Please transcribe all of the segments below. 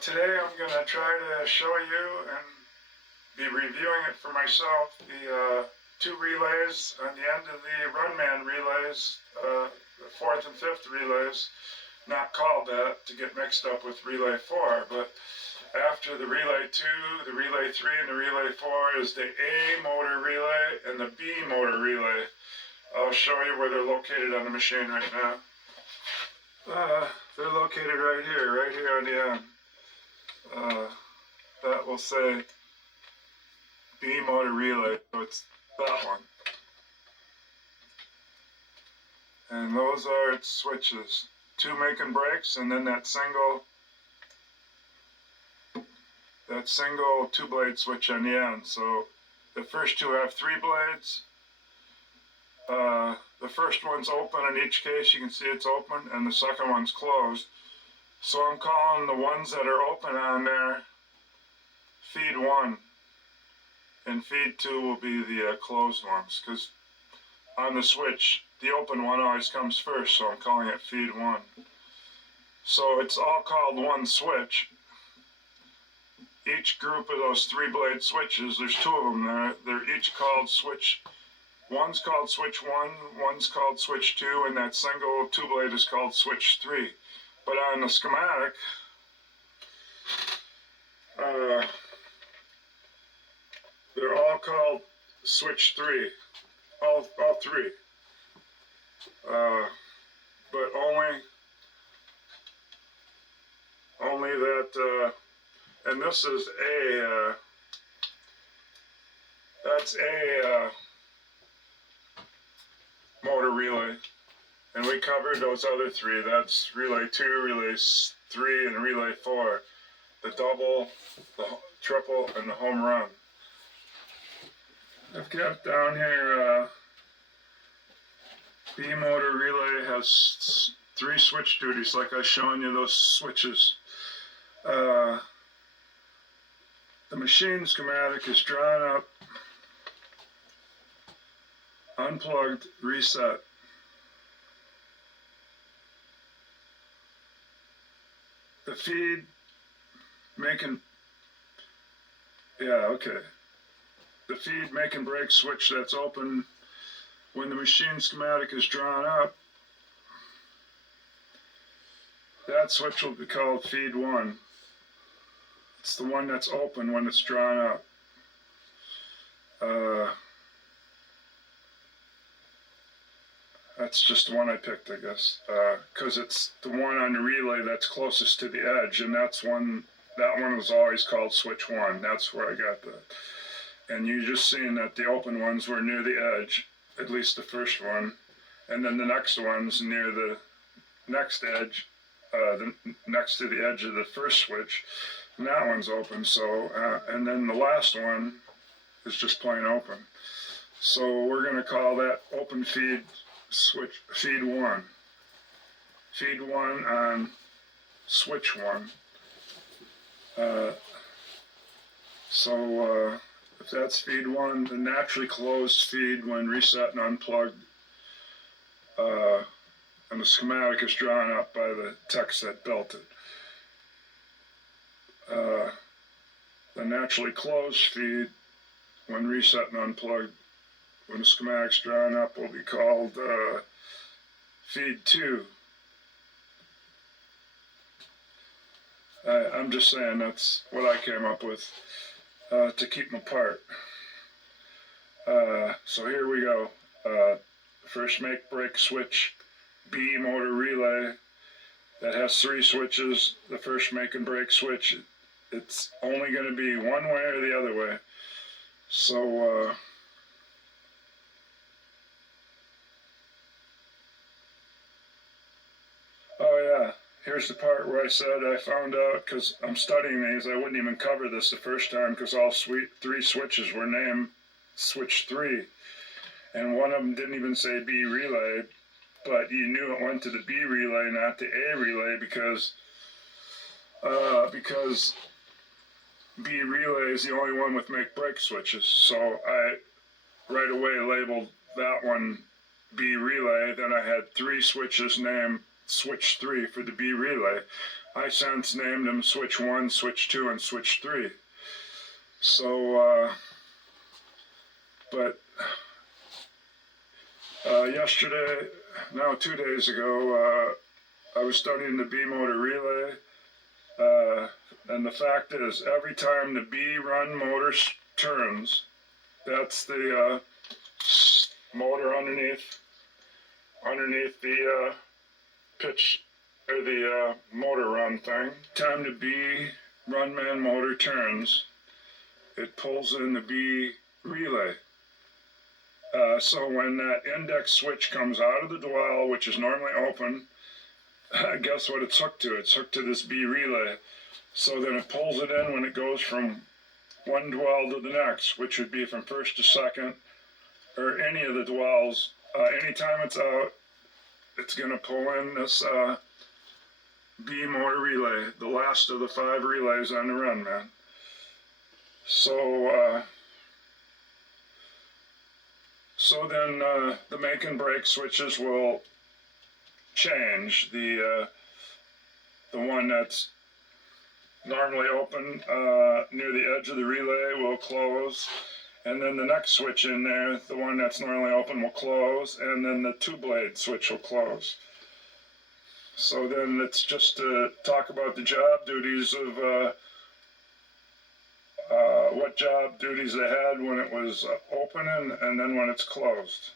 Today I'm going to try to show you and be reviewing it for myself, the two relays on the end of the runman relays, the fourth and fifth relays, not called that to get mixed up with relay 4, but after the relay 2, the relay 3, and the relay 4 is the A motor relay and the B motor relay. I'll show you where they're located on the machine right now. They're located right here on the end. That will say B motor relay, so it's that one. And those are its switches. 2 making breaks, and then that single 2-blade switch on the end. So the first two have 3 blades. The first one's open in each case, you can see it's open, and the second one's closed. So I'm calling the ones that are open on there feed 1, and feed 2 will be the closed ones, because on the switch, the open one always comes first, so I'm calling it feed 1. So it's all called one switch. Each group of those 3-blade switches, there's 2 of them there, they're each called switch. One's called switch 1, one's called switch 2, and that single 2-blade is called switch 3. But on the schematic, they're all called switch 3, all 3. But only that, and this is that's a motor relay, and we covered those other 3. That's relay 2, relay 3, and relay 4. The double, the triple, and the home run. I've got down here, B motor relay has 3 switch duties, like I've shown you those switches. The machine schematic is drawn up, unplugged, reset. The feed making, the feed make and break switch that's open when the machine schematic is drawn up, that switch will be called feed 1. It's the one that's open when it's drawn up. That's just the one I picked, I guess, because it's the one on the relay that's closest to the edge, and that one was always called switch 1. That's where I got that. And you just seen that the open ones were near the edge, at least the first one, and then the next one's near the next edge, next to the edge of the first switch, and that one's open. So, and then the last one is just plain open. So we're going to call that open feed switch feed 1. Feed 1 on switch 1. If that's feed 1, the naturally closed feed when reset and unplugged, and the schematic is drawn up by the text that built it. The naturally closed feed when reset and unplugged, when the schematic's drawn up, will be called feed 2. I'm just saying that's what I came up with to keep them apart. So here we go. First make break switch, B motor relay, that has 3 switches. The first make and break switch, it's only going to be one way or the other way. So here's the part where I said I found out, because I'm studying these, I wouldn't even cover this the first time because all 3 switches were named switch 3. And one of them didn't even say B relay, but you knew it went to the B relay, not the A relay, because B relay is the only one with make break switches. So I right away labeled that one B relay. Then I had 3 switches named switch 3 for the B relay. I since named them switch 1, switch 2, and switch 3. So, yesterday, no, 2 days ago, I was studying the B motor relay, and the fact is, every time the B run motor turns, that's the motor underneath the pitch, or the motor run thing. Time the B run man motor turns, it pulls in the B relay. So when that index switch comes out of the dwell, which is normally open, guess what it's hooked to? It's hooked to this B relay. So then it pulls it in when it goes from one dwell to the next, which would be from first to second, or any of the dwells. Anytime it's out, it's going to pull in this B motor relay, the last of the 5 relays on the run, man. So then the make and break switches will change. The one that's normally open near the edge of the relay will close, and then the next switch in there, the one that's normally open, will close, and then the 2-blade switch will close. So then it's just to talk about the job duties of what job duties they had when it was open and then when it's closed.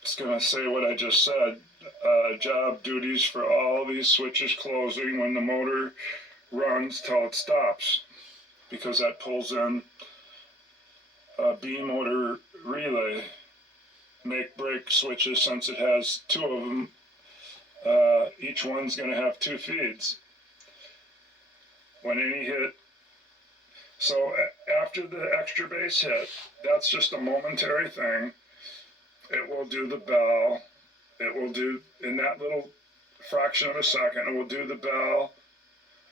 It's going to say what I just said. Job duties for all these switches closing when the motor runs till it stops, because that pulls in a B motor relay. Make break switches, since it has 2 of them, each one's going to have 2 feeds. When any hit, so after the extra bass hit, that's just a momentary thing. It will do the bell. It will do, in that little fraction of a second, it will do the bell.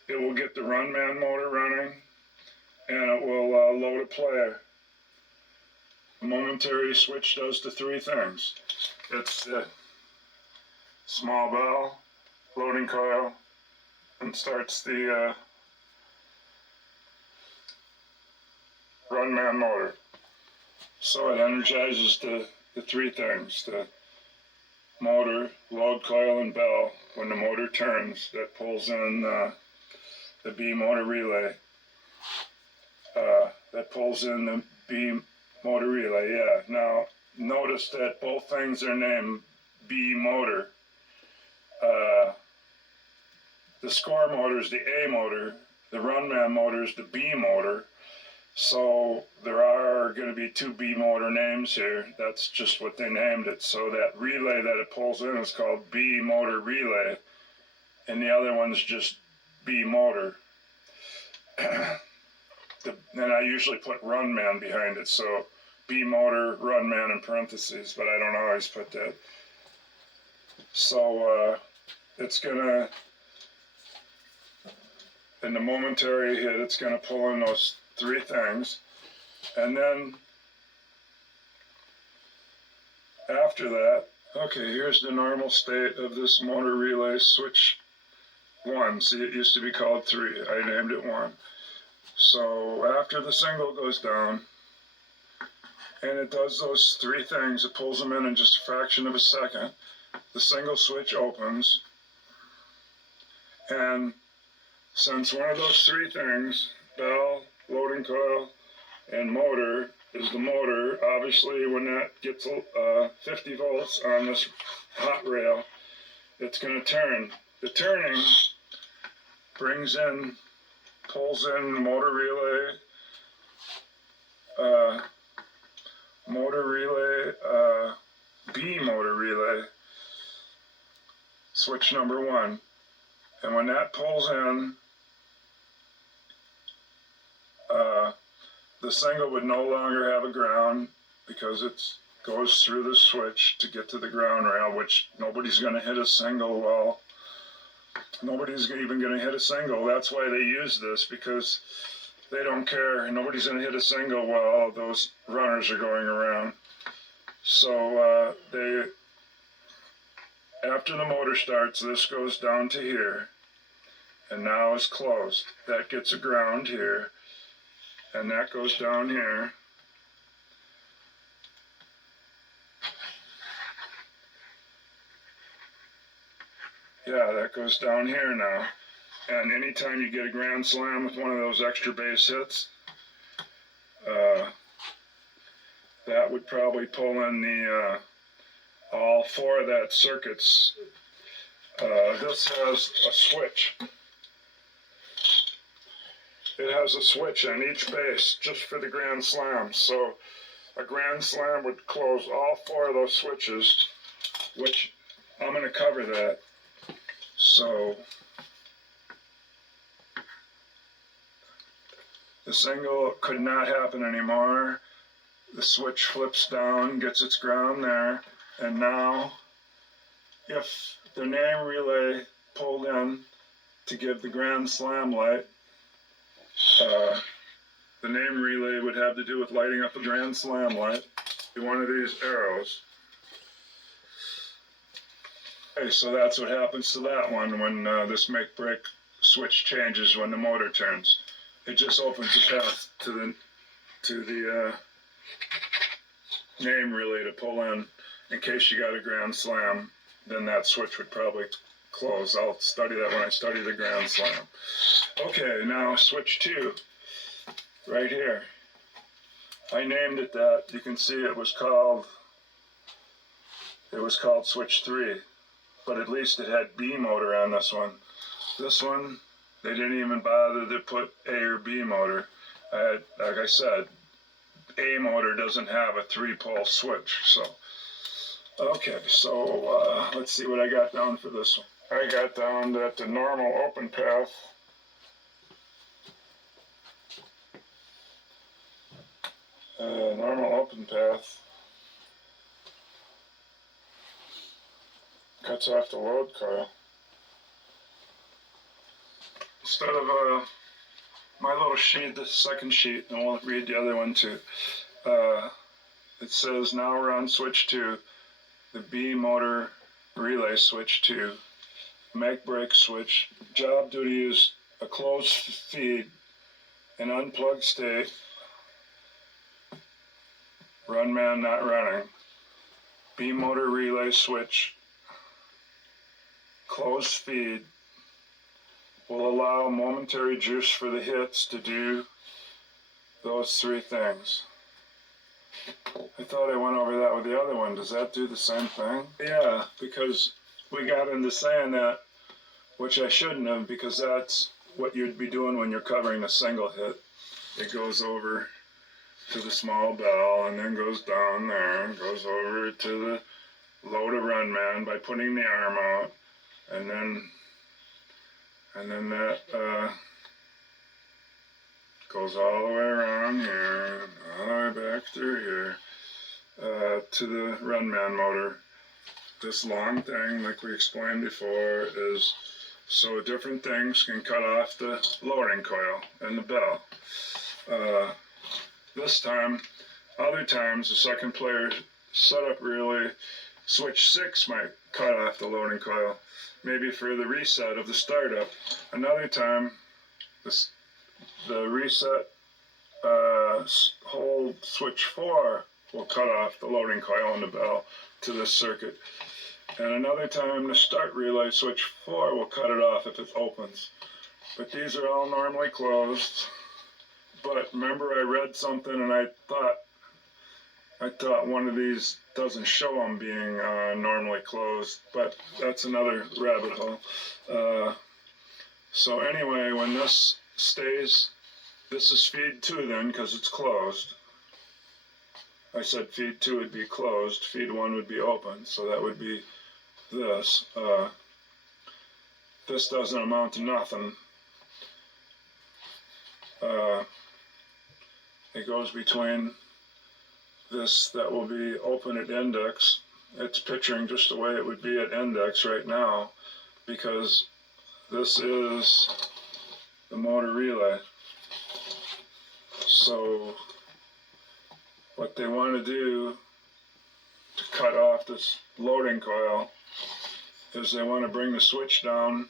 It will get the run man motor running, and it will load a player. A momentary switch does the 3 things. It's the small bell, loading coil, and starts the run man motor. So it energizes the 3 things, the motor, load coil, and bell. When the motor turns, that pulls in the B motor relay. That pulls in the B motor relay, yeah. Now, notice that both things are named B motor. The score motor is the A motor, the run man motor is the B motor. So there are going to be 2 B motor names here. That's just what they named it. So that relay that it pulls in is called B motor relay, and the other one's just B motor. And I usually put run man behind it, so B motor, run man in parentheses, but I don't always put that. So it's gonna, in the momentary hit, it's gonna pull in those 3 things, and then after that, okay, here's the normal state of this motor relay switch 1. See, it used to be called 3. I named it 1. So after the single goes down, and it does those 3 things, it pulls them in just a fraction of a second, the single switch opens, and since one of those 3 things, bell, loading coil, and motor, is the motor, obviously when that gets 50 volts on this hot rail, it's going to turn. The turning brings in, pulls in motor relay, B motor relay, switch number 1. And when that pulls in, the single would no longer have a ground, because it goes through the switch to get to the ground rail, which nobody's going to hit a single. Well, nobody's even going to hit a single. That's why they use this, because they don't care. Nobody's going to hit a single while those runners are going around. So After the motor starts, this goes down to here, and now is closed. That gets a ground here, and that goes down here. Yeah, that goes down here now. And anytime you get a grand slam with one of those extra base hits, that would probably pull in the all four of that circuits. This has a switch. It has a switch on each base just for the grand slam. So a grand slam would close all four of those switches, which I'm going to cover that. So the single could not happen anymore. The switch flips down, gets its ground there, and now if the name relay pulled in to give the grand slam light, the name relay would have to do with lighting up a grand slam light. One of these arrows. Okay, so that's what happens to that one when this make-break switch changes when the motor turns. It just opens the path to the name relay to pull in case you got a grand slam. Then that switch would probably close. I'll study that when I study the grand slam. Okay, now switch 2, right here. I named it that. You can see it was called switch 3, but at least it had B motor on this one. This one, they didn't even bother to put A or B motor. Like I said, A motor doesn't have a 3-pole switch. So, okay, so let's see what I got down for this one. I got down that the normal open path cuts off the load coil. Instead of my little sheet, the second sheet, and we'll read the other one too. It says now we're on switch 2, the B motor relay switch 2, make break switch. Job duty is a closed feed, an unplugged state, run man not running. B motor relay switch, closed feed, will allow momentary juice for the hits to do those 3 things. I thought I went over that with the other one. Does that do the same thing? Yeah, because we got into saying that, which I shouldn't have, because that's what you'd be doing when you're covering a single hit. It goes over to the small bell and then goes down there and goes over to the low to run man by putting the arm out, and then that goes all the way around here, all the way back through here to the run man motor. This long thing, like we explained before, is so different things can cut off the loading coil and the bell. This time, other times, the second player setup relay switch 6 might cut off the loading coil, maybe for the reset of the startup. Another time, the reset hold switch 4 will cut off the loading coil and the bell to this circuit. And another time, the start relay switch 4 will cut it off if it opens. But these are all normally closed. But remember, I read something and I thought one of these doesn't show them being normally closed, but that's another rabbit hole. So anyway, when this stays, this is feed 2 then, because it's closed. I said feed 2 would be closed, feed 1 would be open, so that would be this. This doesn't amount to nothing. It goes between this that will be open at index. It's picturing just the way it would be at index right now, because this is the motor relay. So what they want to do to cut off this loading coil is they want to bring the switch down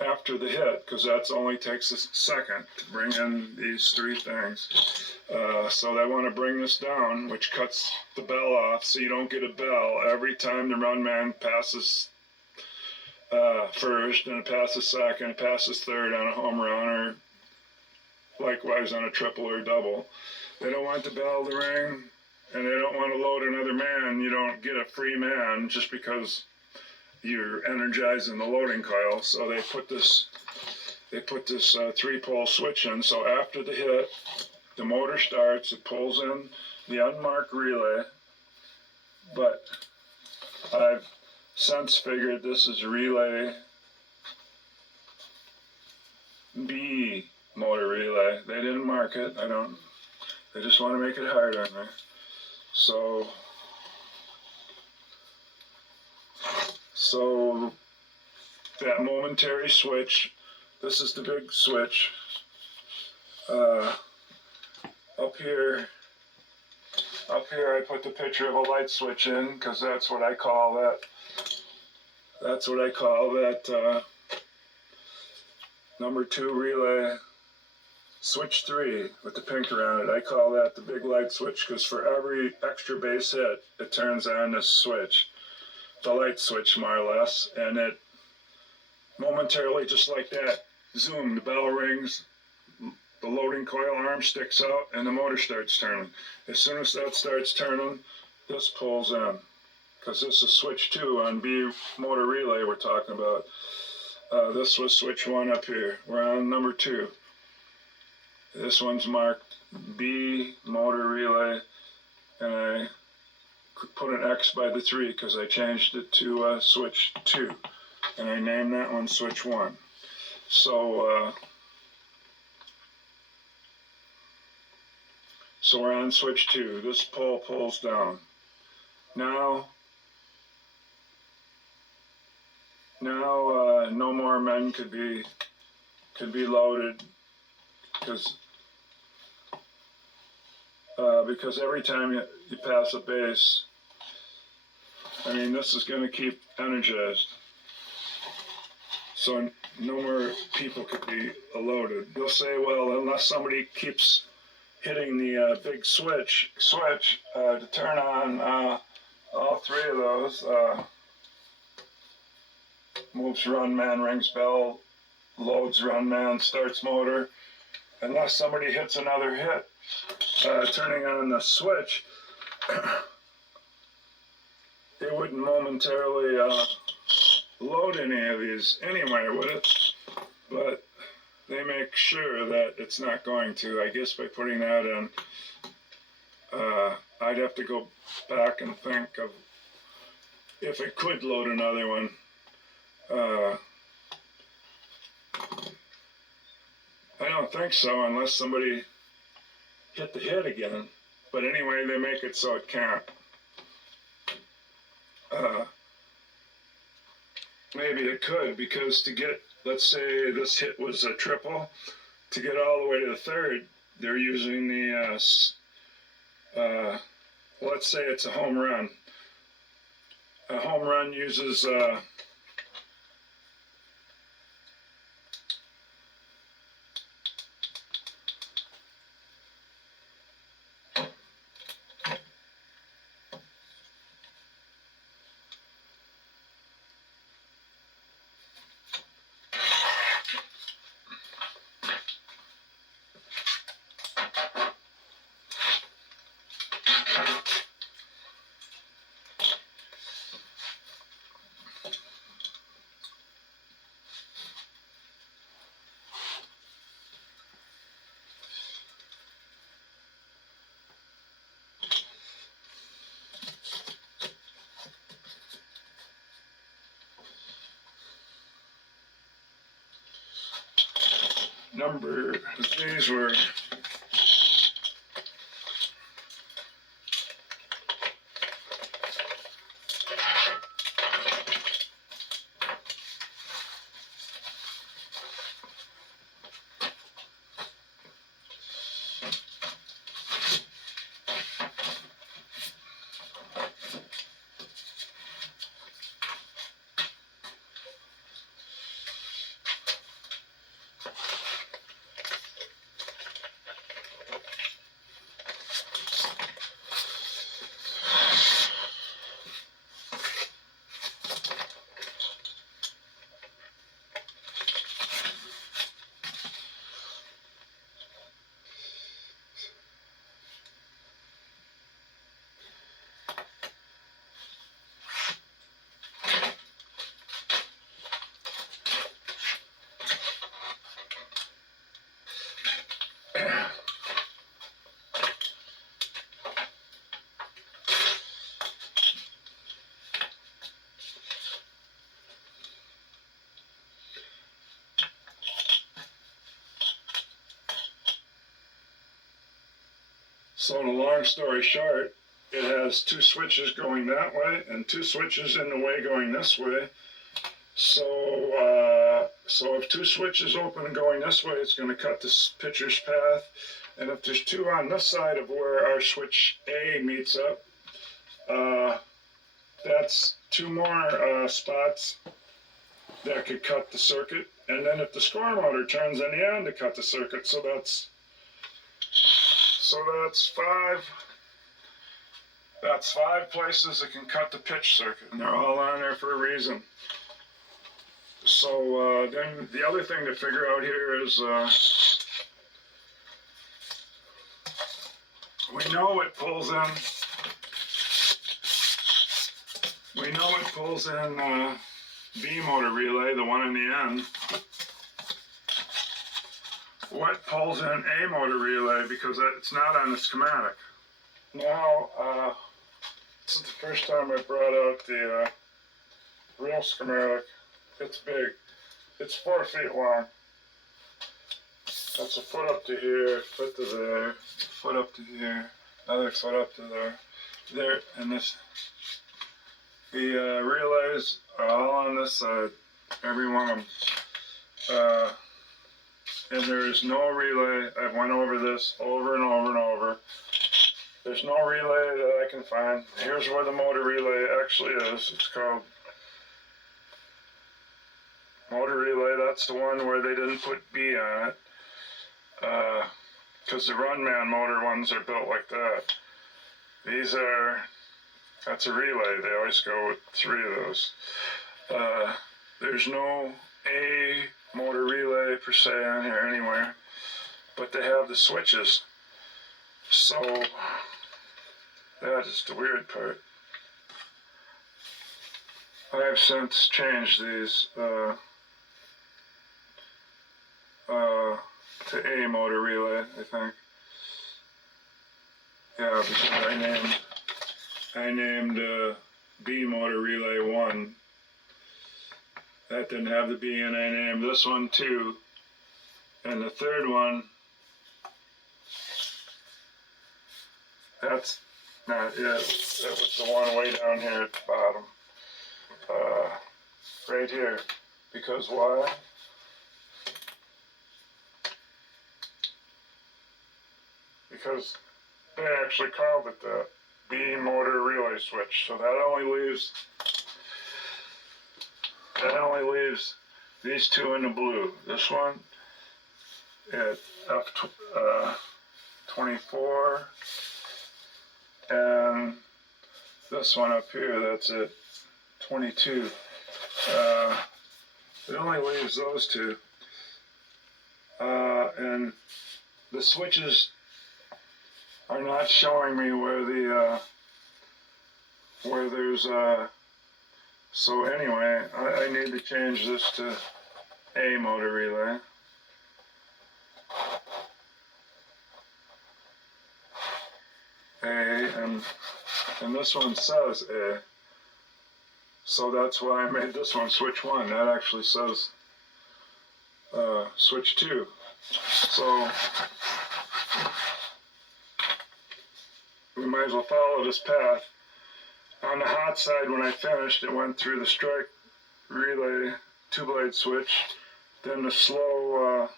after the hit, because that only takes a second to bring in these three things. So they want to bring this down, which cuts the bell off, so you don't get a bell every time the run man passes first, and it passes second, passes third on a home run, or likewise on a triple or double. They don't want the bell to ring, and they don't want to load another man. You don't get a free man just because you're energizing the loading coil. So they put this 3-pole switch in. So after the hit, the motor starts, it pulls in the unmarked relay, but I've since figured this is relay B motor relay. They didn't mark it. They just want to make it hard on me. So that momentary switch, this is the big switch. Up here I put the picture of a light switch in, because that's what I call that. That's what I call that number 2 relay, switch 3 with the pink around it. I call that the big light switch, because for every extra base hit, it turns on this switch, the light switch more or less, and it momentarily, just like that, zoom, the bell rings, the loading coil arm sticks out, and the motor starts turning. As soon as that starts turning, this pulls in, because this is switch 2 on B motor relay we're talking about. This was switch 1 up here. We're on number 2. This one's marked B motor relay, and I put an X by the 3 because I changed it to switch 2, and I named that one switch 1. So we're on switch 2. This pole pulls down. Now no more men could be loaded, because every time you pass a base, I mean, this is going to keep energized. So no more people could be loaded. They'll say, well, unless somebody keeps hitting the big switch to turn on all 3 of those, moves run man, rings bell, loads run man, starts motor. Unless somebody hits another hit, turning on the switch, it wouldn't momentarily load any of these anyway, would it? But they make sure that it's not going to. I guess by putting that in, I'd have to go back and think of if it could load another one. I don't think so, unless somebody hit the hit again. But anyway, they make it so it can't. Maybe it could, because to get, let's say this hit was a triple, to get all the way to the third, they're using the, let's say it's a home run. A home run uses these were So the long story short, it has two switches going that way and two switches in the way going this way. So if two switches open and going this way, it's going to cut this pitcher's path. And if there's two on this side of where our switch A meets up, that's two more spots that could cut the circuit. And then if the score motor turns on the end to cut the circuit, so that's five places that can cut the pitch circuit, and they're all on there for a reason. So then the other thing to figure out here is we know it pulls in. We know it pulls in B motor relay, the one in the end. What pulls in A motor relay, because it's not on the schematic. Now, this is the first time I brought out the real schematic. It's big. It's 4 feet long. That's a foot up to here, foot to there, foot up to here, another foot up to there, and this. The relays are all on this side, every one of them. And there is no relay. I've went over this over and over and over. There's no relay that I can find. Here's where the motor relay actually is. It's called motor relay. That's the one where they didn't put B on it. Because the Runman motor ones are built like that. That's a relay. They always go with 3 of those. There's no A motor relay per se on here anywhere, but they have the switches. So that is the weird part. I have since changed these to A motor relay, I think. Yeah, because I named B motor relay 1. That didn't have the B, and I named this one 2. And the third one, that's not it. That was the one way down here at the bottom. Right here. Because why? Because they actually called it the B motor relay switch. So that only leaves these two in the blue. This one at F24, and this one up here, that's at 22. It only leaves those two. And the switches are not showing me where there's so anyway, I need to change this to A motor relay. A, and this one says A. So that's why I made this one switch 1. That actually says switch 2. So we might as well follow this path. On the hot side, when I finished, it went through the strike relay 2-blade switch. Then the slow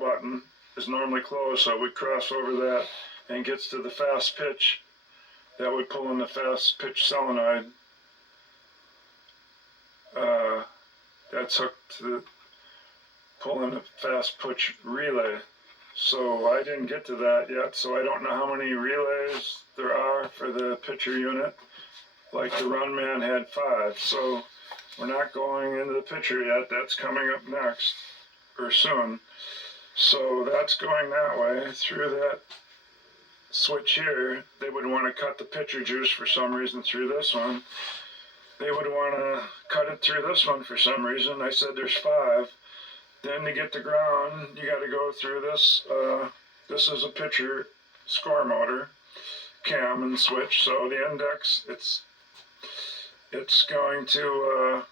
button is normally closed, so it would cross over that and gets to the fast pitch. That would pull in the fast pitch solenoid. That's hooked to the pull in the fast pitch relay. So I didn't get to that yet, so I don't know how many relays there are for the pitcher unit. Like the Runman had 5, so we're not going into the pitcher yet. That's coming up next, or soon. So that's going that way through that switch here. They would want to cut the pitcher juice for some reason through this one. They would want to cut it through this one for some reason. I said there's 5. Then to get to ground, you got to go through this. This is a pitcher score motor, cam and switch. So the index, it's going to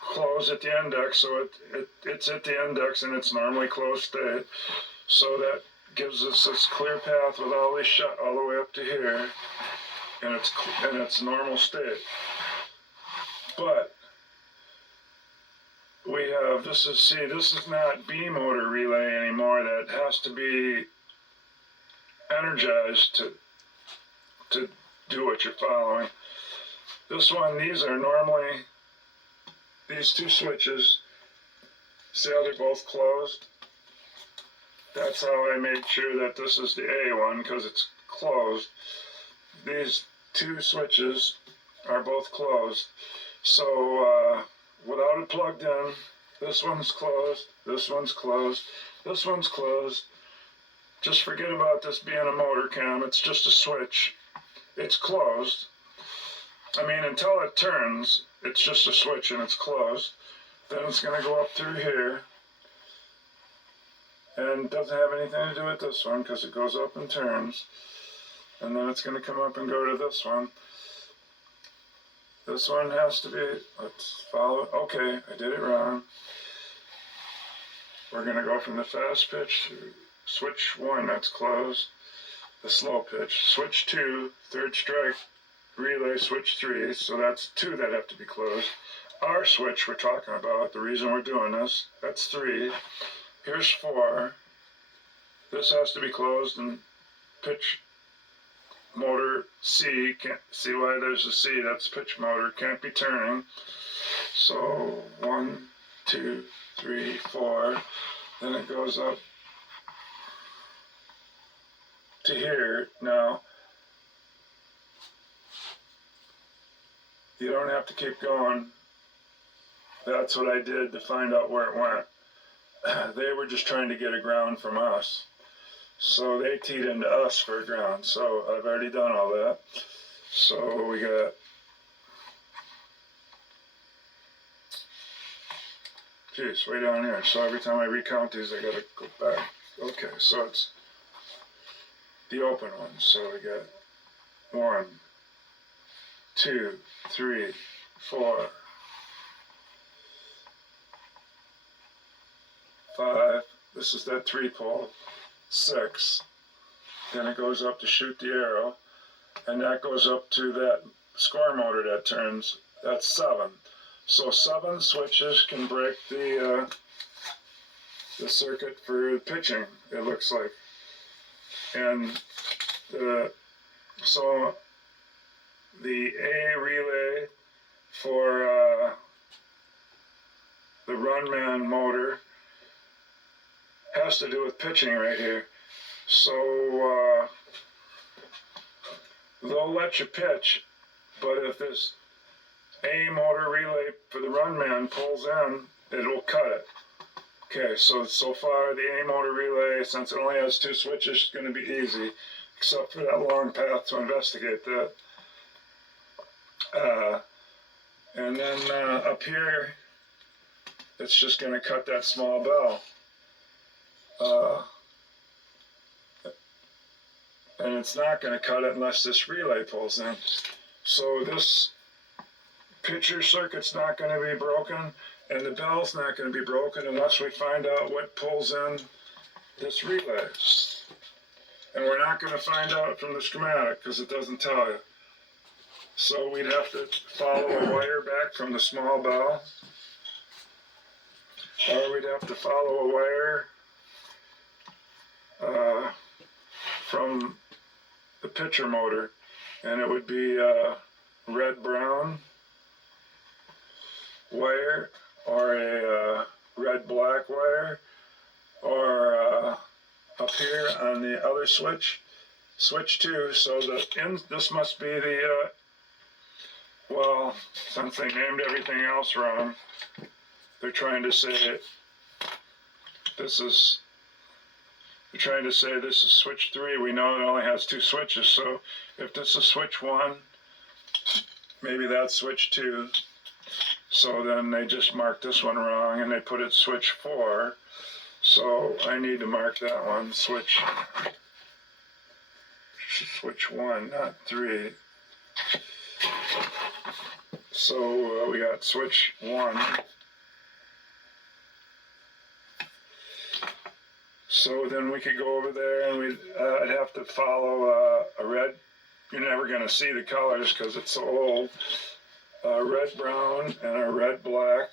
close at the index. So it's at the index in its normally closed state. So that gives us this clear path with all these shut all the way up to here in its normal state. But we have, this is not B motor relay anymore. That has to be energized to do what you're following. This one, these are normally, these two switches, see how they're both closed? That's how I made sure that this is the A one, because it's closed. These two switches are both closed. So without it plugged in, this one's closed, this one's closed, this one's closed. Just forget about this being a motor cam, it's just a switch. It's closed. I mean, until it turns, it's just a switch and it's closed. Then it's going to go up through here. And it doesn't have anything to do with this one because it goes up and turns. And then it's going to come up and go to this one. This one has to be, let's follow, okay, I did it wrong. We're going to go from the fast pitch to switch 1, that's closed. The slow pitch, switch 2, third strike, relay, switch 3, so that's 2 that have to be closed. Our switch we're talking about, the reason we're doing this, that's 3. Here's 4. This has to be closed, and pitch motor C, can't see why there's a C, that's pitch motor, can't be turning. So 1, 2, 3, 4, then it goes up to here. Now, you don't have to keep going. That's what I did to find out where it went. They were just trying to get a ground from us. So they teed into us for a ground. So I've already done all that. So we got, geez, way down here. So every time I recount these, I gotta go back. Okay, so it's the open one. So we got 1, 2, 3, 4, 5. This is that 3-pole. 6. Then it goes up to shoot the arrow, and that goes up to that score motor that turns. That's 7. So 7 switches can break the circuit for pitching, it looks like. And so the A relay for the Runman motor has to do with pitching right here. So they'll let you pitch, but if this A motor relay for the Runman pulls in, it will cut it. Okay, so far the A motor relay, since it only has 2 switches, is going to be easy, except for that long path to investigate that. And then up here, it's just going to cut that small bell. And it's not going to cut it unless this relay pulls in. So this pitcher circuit's not going to be broken, and the bell's not going to be broken unless we find out what pulls in this relay. And we're not going to find out from the schematic because it doesn't tell you. So we'd have to follow a wire back from the small bell, or we'd have to follow a wire from the pitcher motor, and it would be a red-brown wire or a red-black wire, or up here on the other switch, switch 2. So this must be the well, since they named everything else wrong, they're trying to say this is switch 3. We know it only has 2 switches, so if this is switch 1, maybe that's switch 2. So then they just marked this one wrong and they put it switch 4. So I need to mark that one switch 1, not 3. So we got switch 1. So then we could go over there and I'd have to follow a red. You're never going to see the colors because it's so old. Red brown and a red black.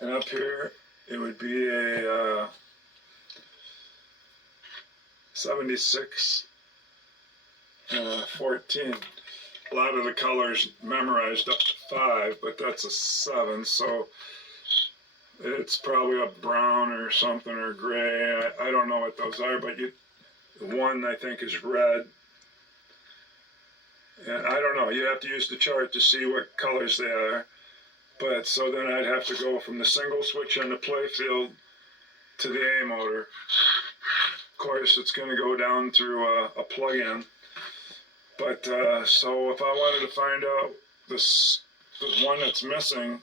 And up here it would be a 76 14. A lot of the colors memorized up to 5, but that's a 7, so it's probably a brown or something or gray. I don't know what those are, but one I think is red. And I don't know, you have to use the chart to see what colors they are. But so then I'd have to go from the single switch on the play field to the A motor. Of course, it's going to go down through a plug-in. But so if I wanted to find out this one that's missing,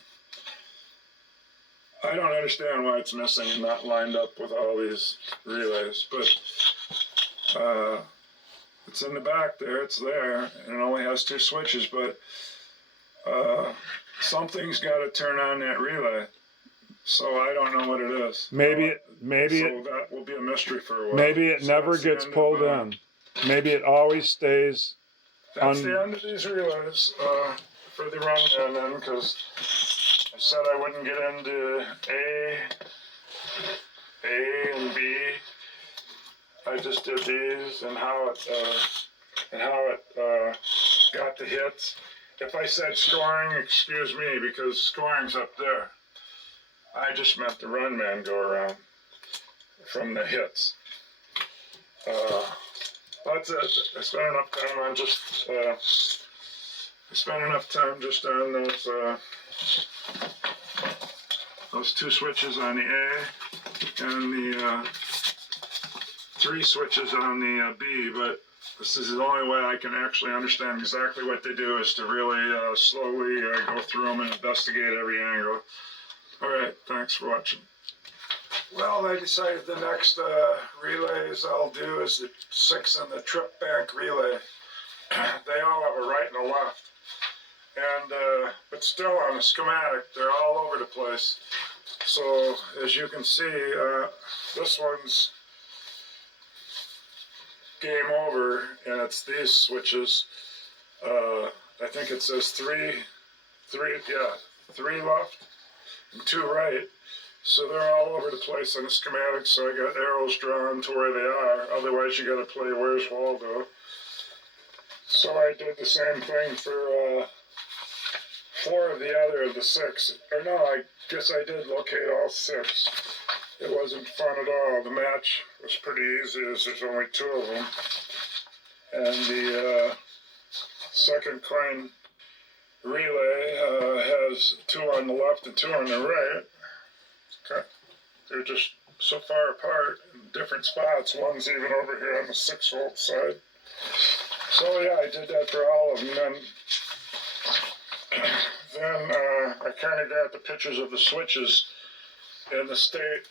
I don't understand why it's missing and not lined up with all these relays. But it's in the back there, it's there, and it only has 2 switches, but something's got to turn on that relay. So I don't know what it is. Maybe that will be a mystery for a while. Maybe it never gets pulled in. Maybe it always stays. That's the end of these relays for the rundown then, because I said I wouldn't get into A and B. I just did these and how it got the hits. If I said scoring, excuse me, because scoring's up there. I just meant the run man go around from the hits. That's it. I spent enough time on on those 2 switches on the A and the 3 switches on the B, but this is the only way I can actually understand exactly what they do is to really slowly go through them and investigate every angle. All right, thanks for watching. Well, I decided the next relays I'll do is the 6 and the trip bank relay. They all have a right and a left. And, but still on the schematic, they're all over the place. So, as you can see, this one's game over, and it's these switches. I think it says 3 left and 2 right. So they're all over the place on the schematic, so I got arrows drawn to where they are. Otherwise, you got to play Where's Waldo. So I did the same thing for 4 of the 6. Or no, I guess I did locate all 6. It wasn't fun at all. The match was pretty easy as there's only 2 of them. And the second coin relay has 2 on the left and 2 on the right. Okay. They're just so far apart in different spots. One's even over here on the 6-volt side. So yeah, I did that for all of them. Then I kind of got the pictures of the switches in the state.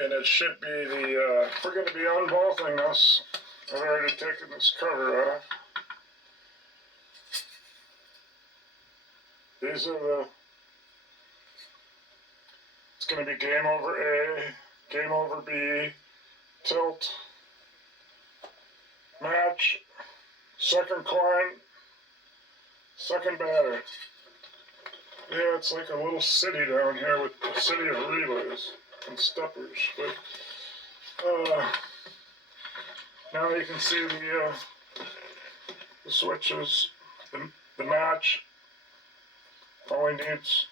And it should be the, we're going to be unbolting this. I've already taken this cover off. These are the, it's going to be game over A, game over B, tilt, match, second coin, second batter. Yeah, it's like a little city down here with the city of relays and steppers. But now you can see the switches. The match only needs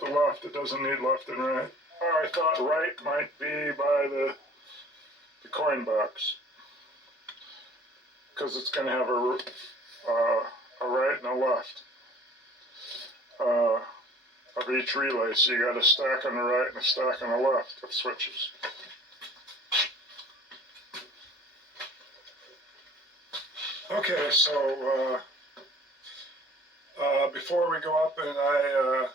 the left. It doesn't need left and right. I thought right might be by the coin box, because it's going to have a right and a left of each relay. So you got a stack on the right and a stack on the left of switches. Okay, so before we go up and I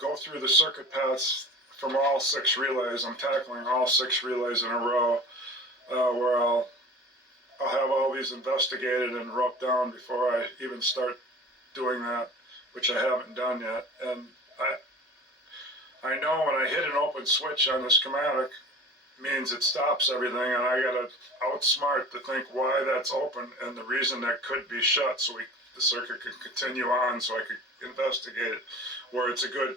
go through the circuit paths from all 6 relays, I'm tackling all 6 relays in a row, where I'll have all these investigated and wrote down before I even start doing that, which I haven't done yet. And I know when I hit an open switch on the schematic, means it stops everything, and I gotta outsmart to think why that's open and the reason that could be shut, so the circuit can continue on, so I could investigate it, where it's a good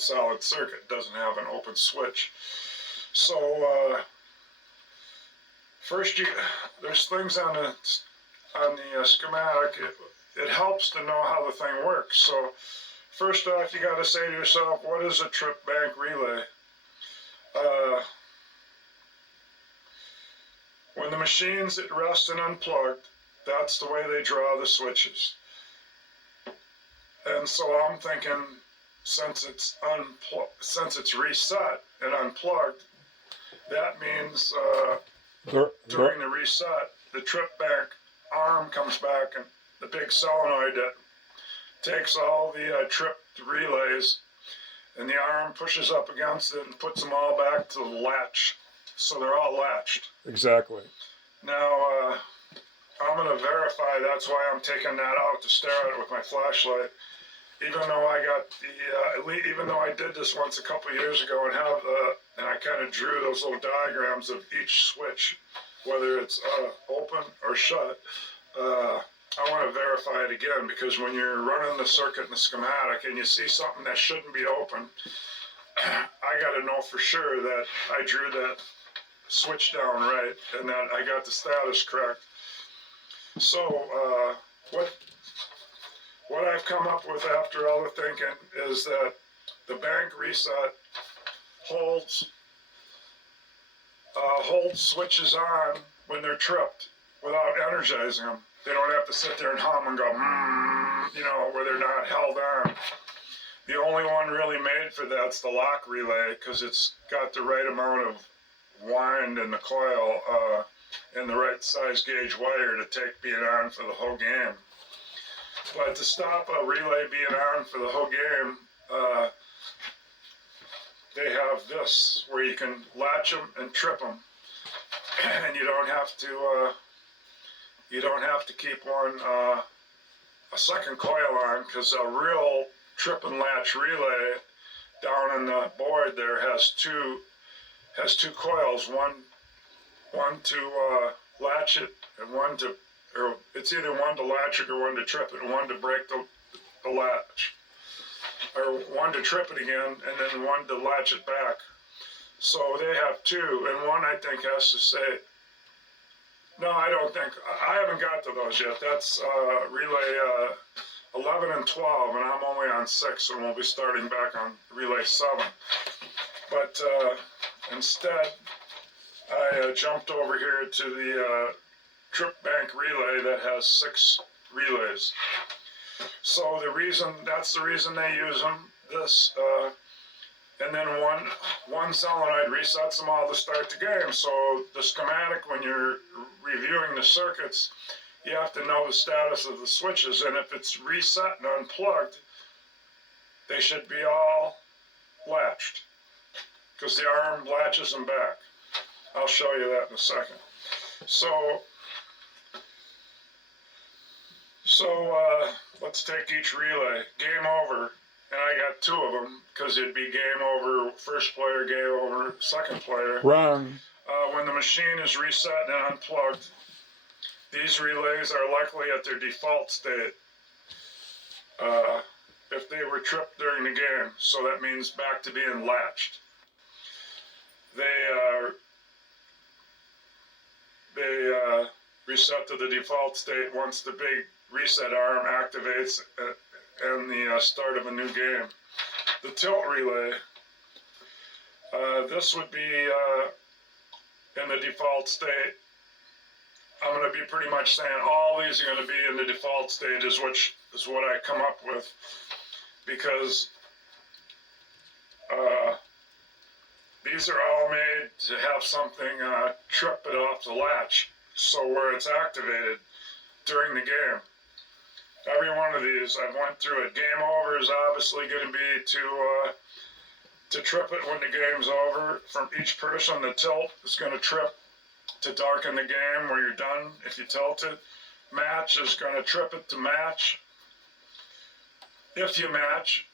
solid circuit, doesn't have an open switch. So first, there's things on the schematic. It helps to know how the thing works. So first off, you got to say to yourself, what is a trip bank relay? When the machine's at rest and unplugged, that's the way they draw the switches. And so I'm thinking, since it's reset and unplugged, that means during the reset, the trip bank arm comes back, and the big solenoid that takes all the tripped relays, and the arm pushes up against it and puts them all back to the latch. So they're all latched. Exactly. Now, I'm going to verify that's why I'm taking that out to stare at it with my flashlight. Even though I did this once a couple years ago and I kind of drew those little diagrams of each switch, whether it's open or shut, I want to verify it again, because when you're running the circuit in the schematic and you see something that shouldn't be open, I got to know for sure that I drew that switch down right and that I got the status correct. So what I've come up with after all the thinking is that the bank reset holds switches on when they're tripped without energizing them. They don't have to sit there and hum and go, where they're not held on. The only one really made for that's the lock relay, because it's got the right amount of wind in the coil and the right size gauge wire to take being on for the whole game. But to stop a relay being on for the whole game, they have this where you can latch them and trip them, and you don't have to keep a second coil on, because a real trip and latch relay down on the board there has two coils, one to latch it and one to, or it's either one to latch it or one to trip it, and one to break the latch, or one to trip it again and then one to latch it back. So they have two, and one I think has to say, no, I don't think, I haven't got to those yet. That's relay 11 and 12, and I'm only on 6, and we'll be starting back on relay 7. But instead, I jumped over here to the trip bank relay that has 6 relays. So that's the reason they use them. And then one solenoid resets them all to start the game. So the schematic, when you're reviewing the circuits, you have to know the status of the switches, and if it's reset and unplugged, they should be all latched, because the arm latches them back. I'll show you that in a second. So let's take each relay. Game over, and I got 2 of them, because it'd be game over first player, game over second player. Wrong. When the machine is reset and unplugged, these relays are likely at their default state if they were tripped during the game, so that means back to being latched. They reset to the default state once the big reset arm activates and the start of a new game. The tilt relay, this would be in the default state. I'm going to be pretty much saying all these are going to be in the default stages, which is what I come up with, because these are all made to have something trip it off the latch, so where it's activated during the game. Every one of these, I went through it. Game over is obviously going to be to trip it when the game's over. From each person, the tilt is going to trip to darken the game where you're done if you tilt it. Match is going to trip it to match if you match.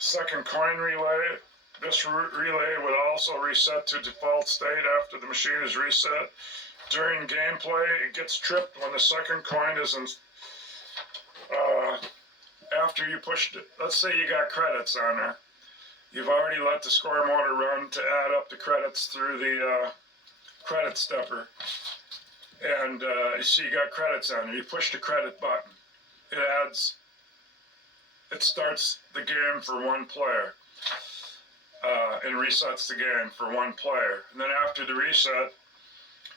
second coin relay. This relay would also reset to default state after the machine is reset. During gameplay, it gets tripped when the second coin isn't, after you pushed it. Let's say you got credits on there. You've already let the score motor run to add up the credits through the credit stepper. And so you got credits on there. You push the credit button. It starts the game for one player. And resets the game for one player. And then after the reset,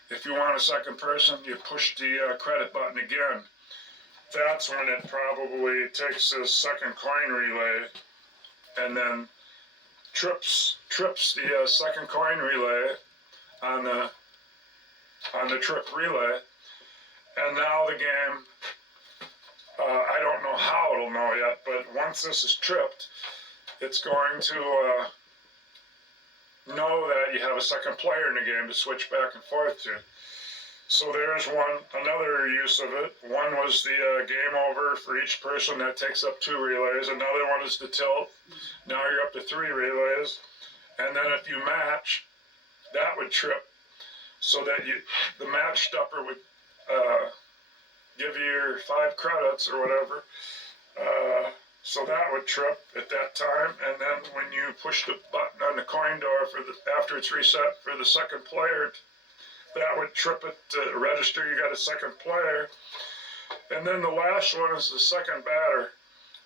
if you want a second person, you push the credit button again. That's when it probably takes this second coin relay and then trips the second coin relay on the trip relay. And now the game, I don't know how it'll know yet, but once this is tripped, it's going to know that you have a second player in the game to switch back and forth to. So there's another use of it. One was the game over for each person. That takes up 2 relays. Another one is the tilt. Now you're up to 3 relays. And then if you match, that would trip so that the match stepper would give you your 5 credits or whatever. So that would trip at that time, and then when you push the button on the coin door after it's reset for the second player, that would trip it to register you got a second player. And then the last one is the second batter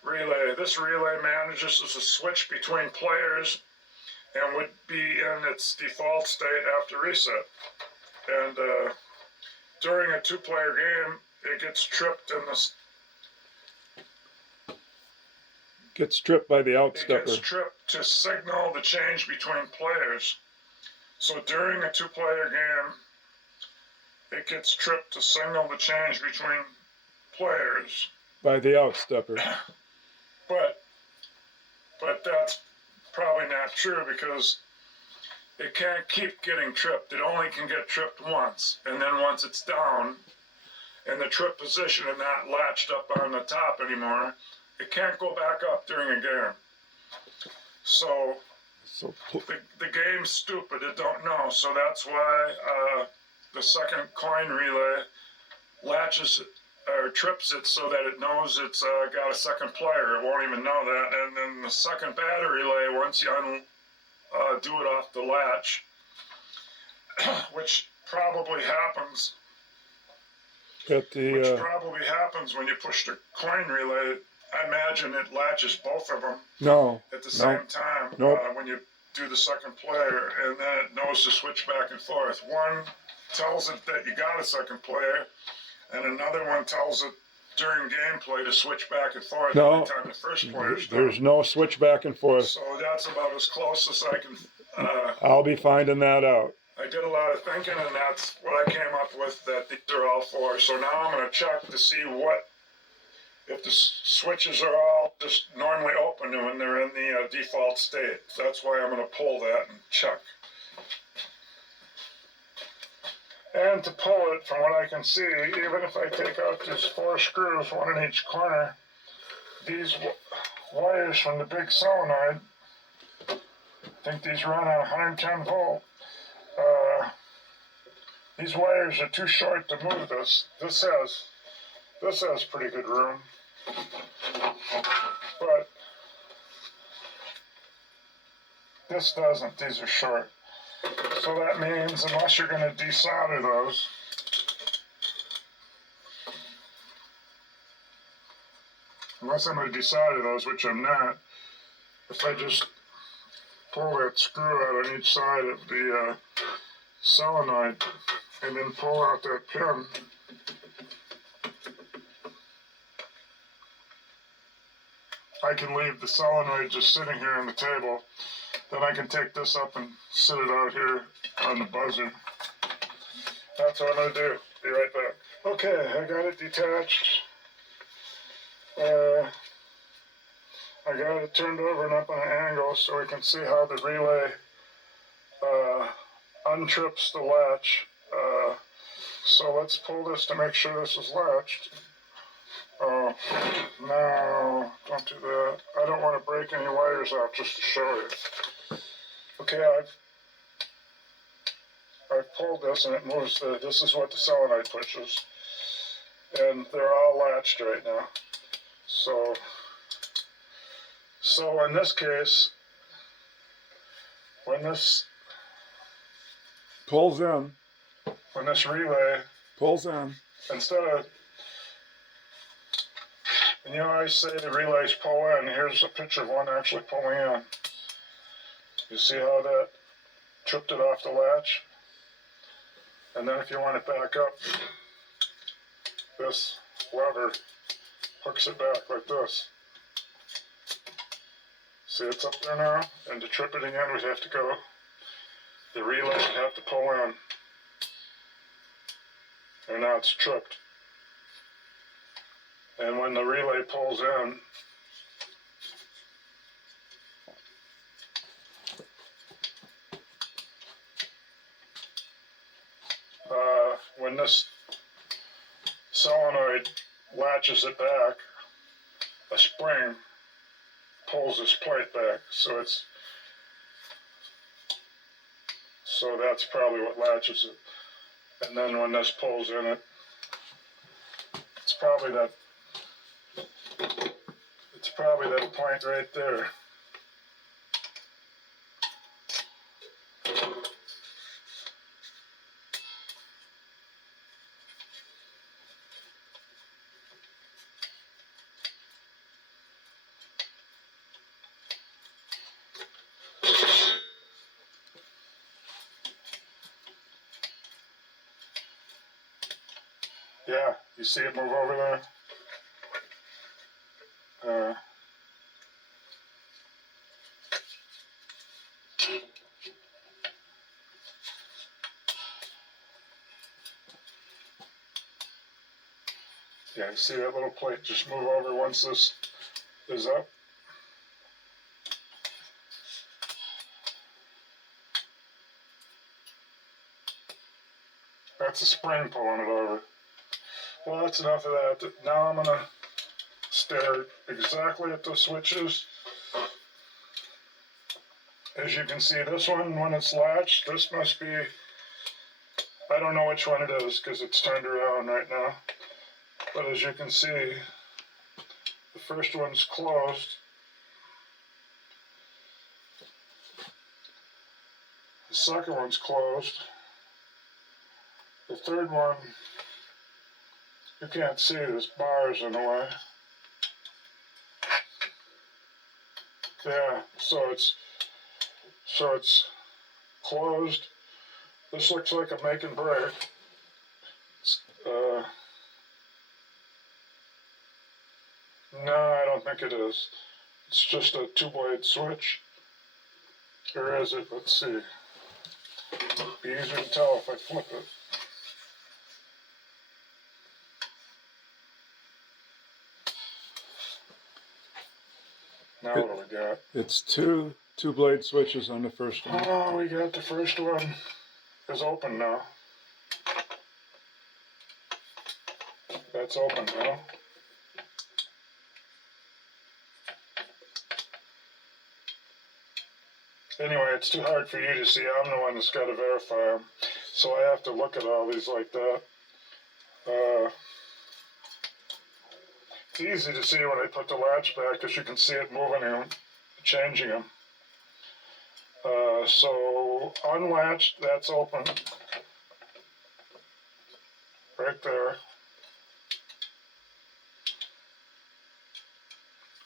relay. This relay manages to switch between players and would be in its default state after reset. And during a 2-player game, it gets tripped in this. Gets tripped by the outstepper. It gets tripped to signal the change between players. So during a 2-player game, it gets tripped to signal the change between players. By the outstepper. But that's probably not true because it can't keep getting tripped. It only can get tripped once. And then once it's down in the trip position and not latched up on the top anymore, it can't go back up during a game. So the game's stupid. It don't know. So that's why the second coin relay latches or trips it so that it knows it's got a second player. It won't even know that. And then the second batter relay, once you do it off the latch, which probably happens. Which probably happens when you push the coin relay. I imagine it latches both of them at the same time when you do the second player, and then it knows to switch back and forth. One tells it that you got a second player, and another one tells it during gameplay to switch back and forth every time the first player's done. There's no switch back and forth. So that's about as close as I can. I'll be finding that out. I did a lot of thinking, and that's what I came up with, that these are all for. So now I'm going to check to see if the switches are all just normally open when they're in the default state. So that's why I'm going to pull that and check. And to pull it, from what I can see, even if I take out these 4 screws, one in each corner, these wires from the big solenoid, I think these run on 110 volt. These wires are too short to move this. This has pretty good room. But this doesn't. These are short. So that means unless you're going to desolder those, which I'm not, if I just pull that screw out on each side of the solenoid and then pull out that pin, I can leave the solenoid just sitting here on the table. Then I can take this up and sit it out here on the buzzer. That's what I'm going to do. Be right back. Okay, I got it detached. I got it turned over and up on an angle so we can see how the relay untrips the latch. So let's pull this to make sure this is latched. Oh, no, don't do that. I don't want to break any wires out just to show you. Okay, I've pulled this and it moves this is what the solenoid pushes. And they're all latched right now. So in this case, when this Pulls in. when this relay, Pulls in. instead of, and you know, I say the relays pull in. Here's a picture of one actually pulling in. You see how that tripped it off the latch? And then if you want it back up, this lever hooks it back like this. See, it's up there now, and to trip it again, we'd have to go, the relay would have to pull in. And now it's tripped. And when the relay pulls in, when this solenoid latches it back, a spring pulls this plate back. So that's probably what latches it. And then when this pulls in it, it's probably that point right there. Yeah, you see it move over there? Yeah, you see that little plate just move over once this is up? That's a spring pulling it over. Well, that's enough of that. Now I'm going to stare exactly at the switches. As you can see, this one, when it's latched, this must be, I don't know which one it is because it's turned around right now. But as you can see, the first one's closed. The second one's closed. The third one, you can't see, this bar is in the way. Yeah, so it's closed. This looks like a make and break. No, I don't think it is. It's just a two-blade switch. Or is it? Let's see. It'd be easier to tell if I flip it. Now what do we got? It's two blade switches on the first one. Oh, we got the first one is open now. That's open now. Anyway, it's too hard for you to see. I'm the one that's got to verify them. So I have to look at all these like that. It's easy to see when I put the latch back because you can see it moving and changing them. So unlatched, that's open. Right there.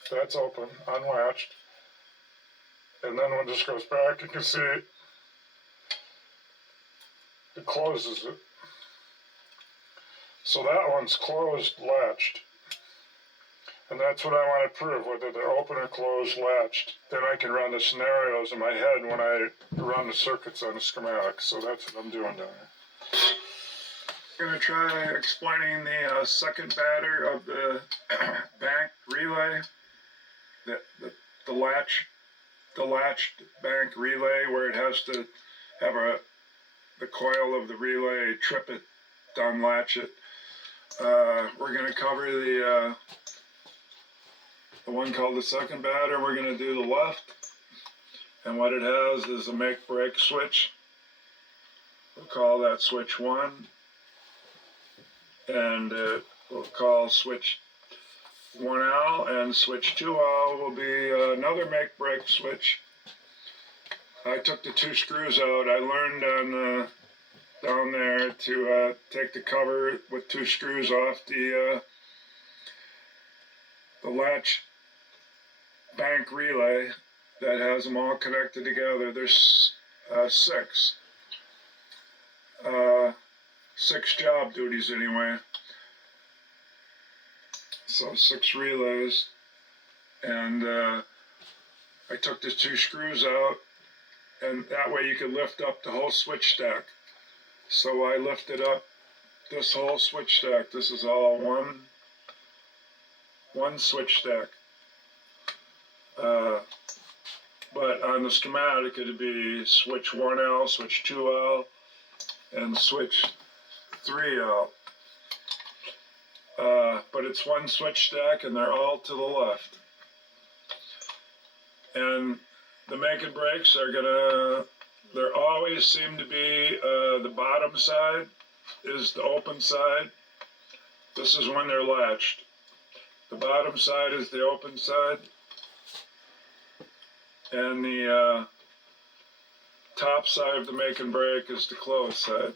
That's open, unlatched. And then when this goes back, you can see it closes it. So that one's closed, latched. And that's what I want to prove, whether they're open or closed, latched. Then I can run the scenarios in my head when I run the circuits on the schematic. So that's what I'm doing down here. I'm going to try explaining the second batter of the bank relay, the latched bank relay, where it has to have the coil of the relay trip it to unlatch it. We're going to cover the one called the second batter. We're going to do the left. And what it has is a make-break switch. We'll call that switch 1. And we'll call switch 1L, and switch 2L will be another make-break switch. I took the 2 screws out. I learned on down there to take the cover with 2 screws off the latch bank relay that has them all connected together. There's 6. 6 job duties anyway. So 6 relays. And I took the 2 screws out, and that way you could lift up the whole switch stack. So I lifted up this whole switch stack. This is all one switch stack. But on the schematic, it'd be switch 1L, switch 2L, and switch 3L. But it's one switch stack, and they're all to the left. And the make and breaks are there always seem to be, the bottom side is the open side. This is when they're latched. The bottom side is the open side. And the top side of the make and break is the closed side.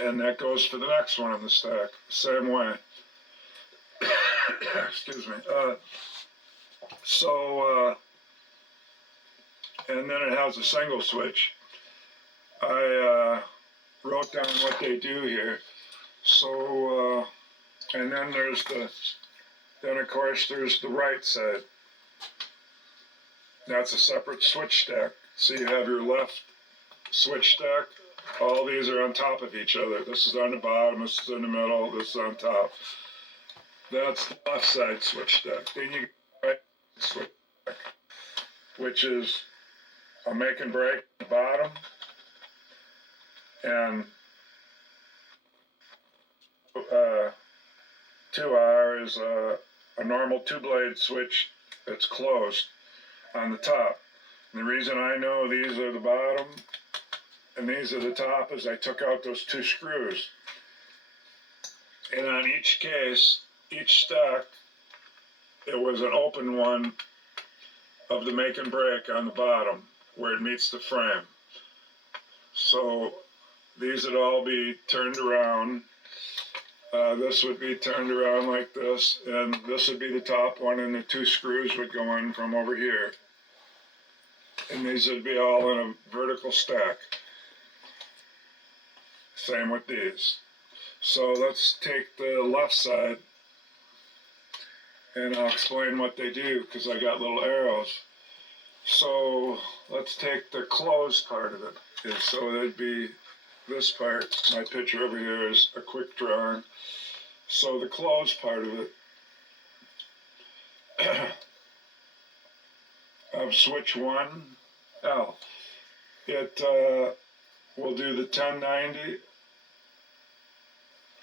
And that goes for the next one in the stack, same way. Excuse me. And then it has a single switch. I wrote down what they do here. So, and then then of course there's the right side. That's a separate switch stack. So you have your left switch stack. All these are on top of each other. This is on the bottom, this is in the middle, this is on top. That's the left side switch stack. Then you get the right switch stack, which is a make and break at the bottom, and 2R is a normal 2-blade switch that's closed on the top. And the reason I know these are the bottom and these are the top is I took out those 2 screws. And on each case, each stack, it was an open one of the make and break on the bottom where it meets the frame. So these would all be turned around. This would be turned around like this, and this would be the top one, and the 2 screws would go in from over here. And these would be all in a vertical stack. Same with these. So let's take the left side, and I'll explain what they do because I got little arrows. So let's take the closed part of it. So it'd be this part. My picture over here is a quick drawing. So the closed part of it of switch 1L, it will do the 1090.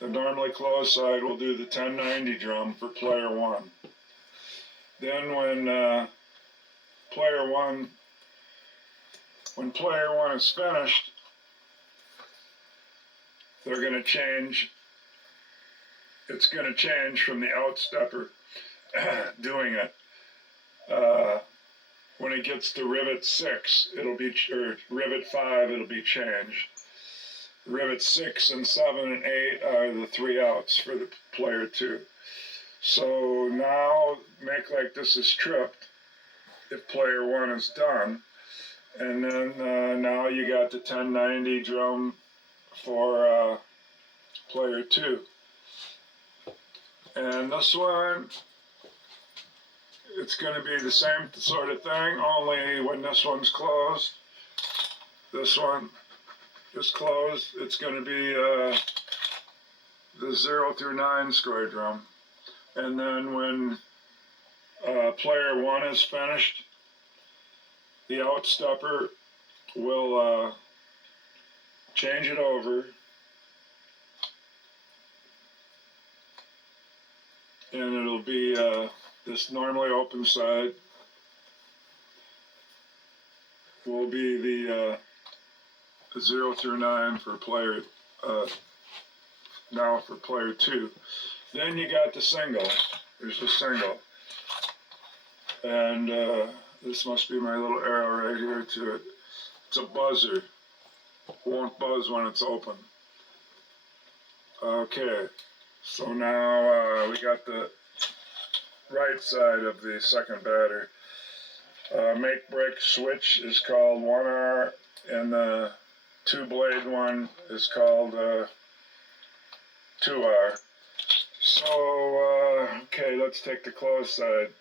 The normally closed side will do the 1090 drum for player 1. Then when player 1 is finished, they're going to change. It's going to change from the outstepper doing it. When it gets to rivet 6, or rivet 5, it'll be changed. Rivet 6 and 7 and 8 are the 3 outs for the player 2. So now make like this is tripped if player 1 is done. And then now you got the 1090 drum for player 2. And this one, it's going to be the same sort of thing, only when this one's closed, this one is closed, it's going to be the 0 through 9 square drum. And then when player 1 is finished, the outstepper will change it over and it'll be this normally open side will be the 0 through 9 for player, now for player 2. Then you got the single. There's the single. And this must be my little arrow right here to it. It's a buzzer. Won't buzz when it's open. Okay, so now we got the right side of the second batter. Make break switch is called 1R, and the 2-blade one is called 2R. So, okay, let's take the closed side.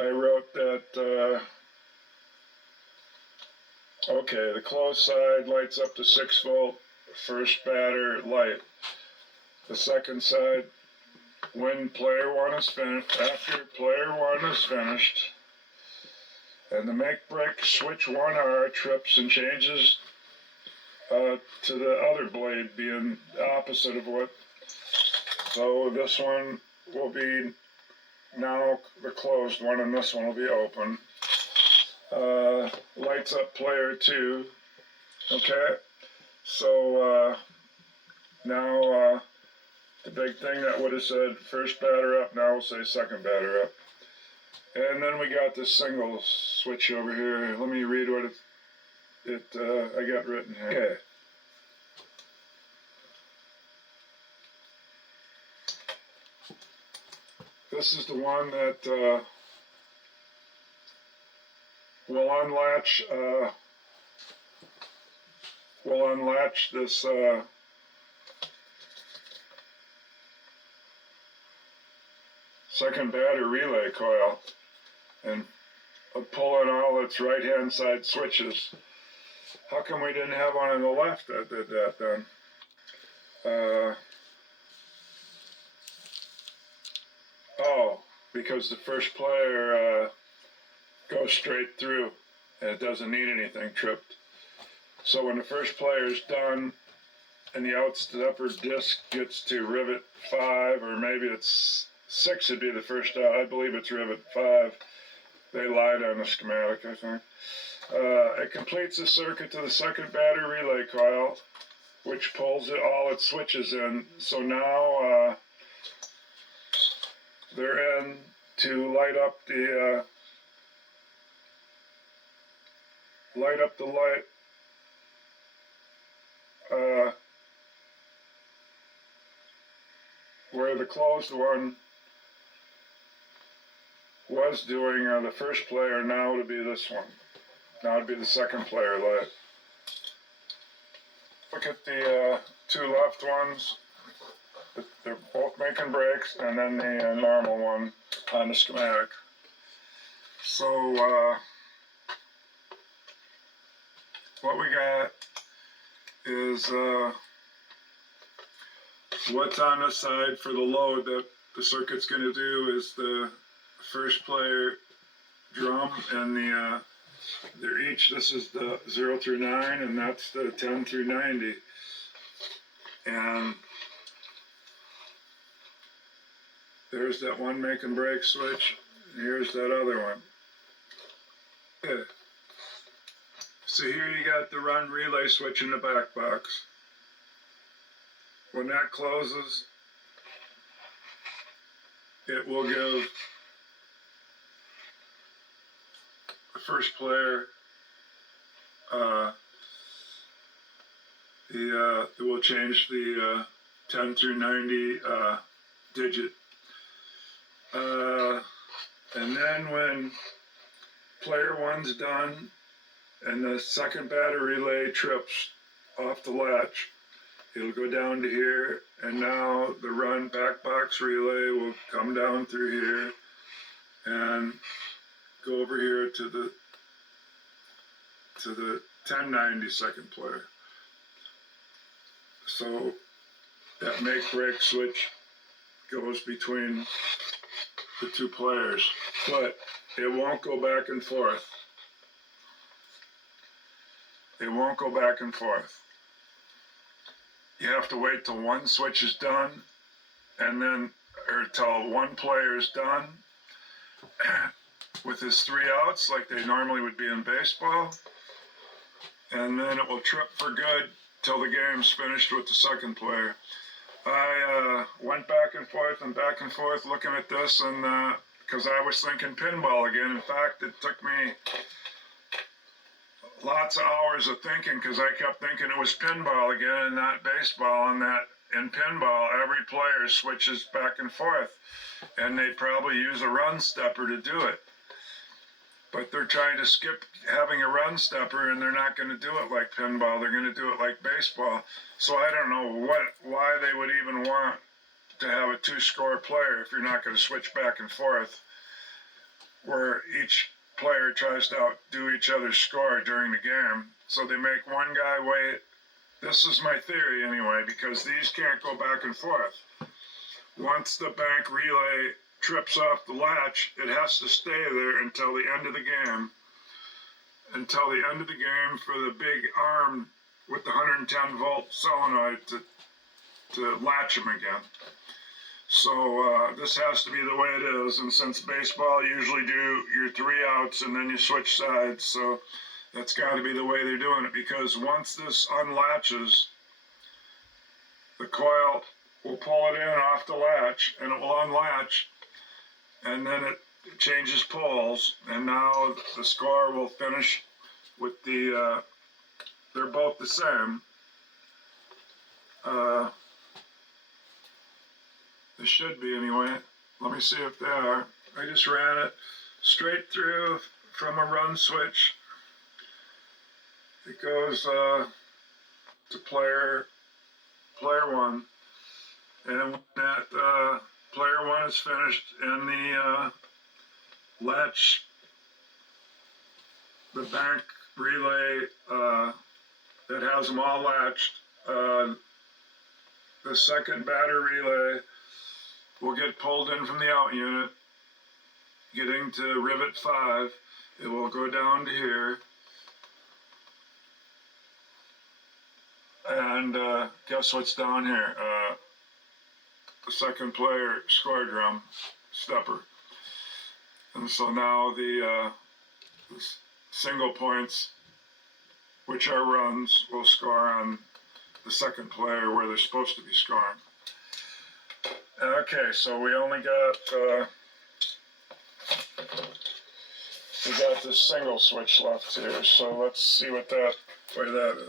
I wrote that, okay, the closed side lights up to 6 volt, first batter light. The second side, when player 1 is finished, after player 1 is finished, and the make break switch 1R trips and changes to the other blade being the opposite of what. So this one will be now the closed one, and this one will be open. Lights up player 2. Okay, so now the big thing that would have said first batter up, now we'll say second batter up. And then we got this single switch over here. Let me read what I got written here. Okay. This is the one that will unlatch this second batter relay coil and pull in all its right-hand side switches. How come we didn't have one on the left that did that then? Oh, because the first player goes straight through and it doesn't need anything tripped. So when the first player is done and the upper disc gets to rivet 5, or maybe it's 6 would be the first out. I believe it's rivet 5. They lied on the schematic, I think. It completes the circuit to the second batter relay coil, which pulls all its switches in. So now they're in to light up the light. Where the closed one was doing the first player, now to be this one. Now it'd be the second player light. Look at the 2 left ones. They're both making breaks, and then the normal one on the schematic. So what we got is what's on the side for the load that the circuit's going to do is the first player drum and they're each, this is the 0 through 9, and that's the 10 through 90. And there's that one make and break switch, and here's that other one. Okay. So here you got the run relay switch in the back box. When that closes, it will give the first player it will change the 10 through 90 digit. And then when player 1's done and the second batter relay trips off the latch, it'll go down to here, and now the run back box relay will come down through here and go over here to the 1090 second player. So that make break switch goes between the 2 players, but it won't go back and forth. It won't go back and forth. You have to wait till one switch is done, and then or till one player is done with his 3 outs, like they normally would be in baseball, and then it will trip for good till the game's finished with the second player. I went back and forth looking at this, and because I was thinking pinball again. In fact, it took me lots of hours of thinking because I kept thinking it was pinball again and not baseball, and that in pinball every player switches back and forth, and they probably use a run stepper to do it. But they're trying to skip having a run stepper, and they're not going to do it like pinball. They're going to do it like baseball. So I don't know why they would even want to have a 2-score player if you're not going to switch back and forth, where each player tries to outdo each other's score during the game. So they make one guy wait. This is my theory anyway, because these can't go back and forth. Once the bank relay trips off the latch, it has to stay there until the end of the game. Until the end of the game for the big arm with the 110-volt solenoid to latch them again. So this has to be the way it is. And since baseball usually do your 3 outs and then you switch sides, so that's got to be the way they're doing it. Because once this unlatches, the coil will pull it in off the latch, and it will unlatch, and then it changes poles, and now the score will finish with the, they're both the same. They should be anyway. Let me see if they are. I just ran it straight through from a run switch. It goes to player 1. And when that player 1 is finished and the latch, the bank relay that has them all latched, the second batter relay will get pulled in from the out unit, getting to rivet 5. It will go down to here. And guess what's down here? The second player score drum stepper. And so now the single points, which are runs, will score on the second player where they're supposed to be scoring. Okay, so we only got this single switch left here. So let's see what that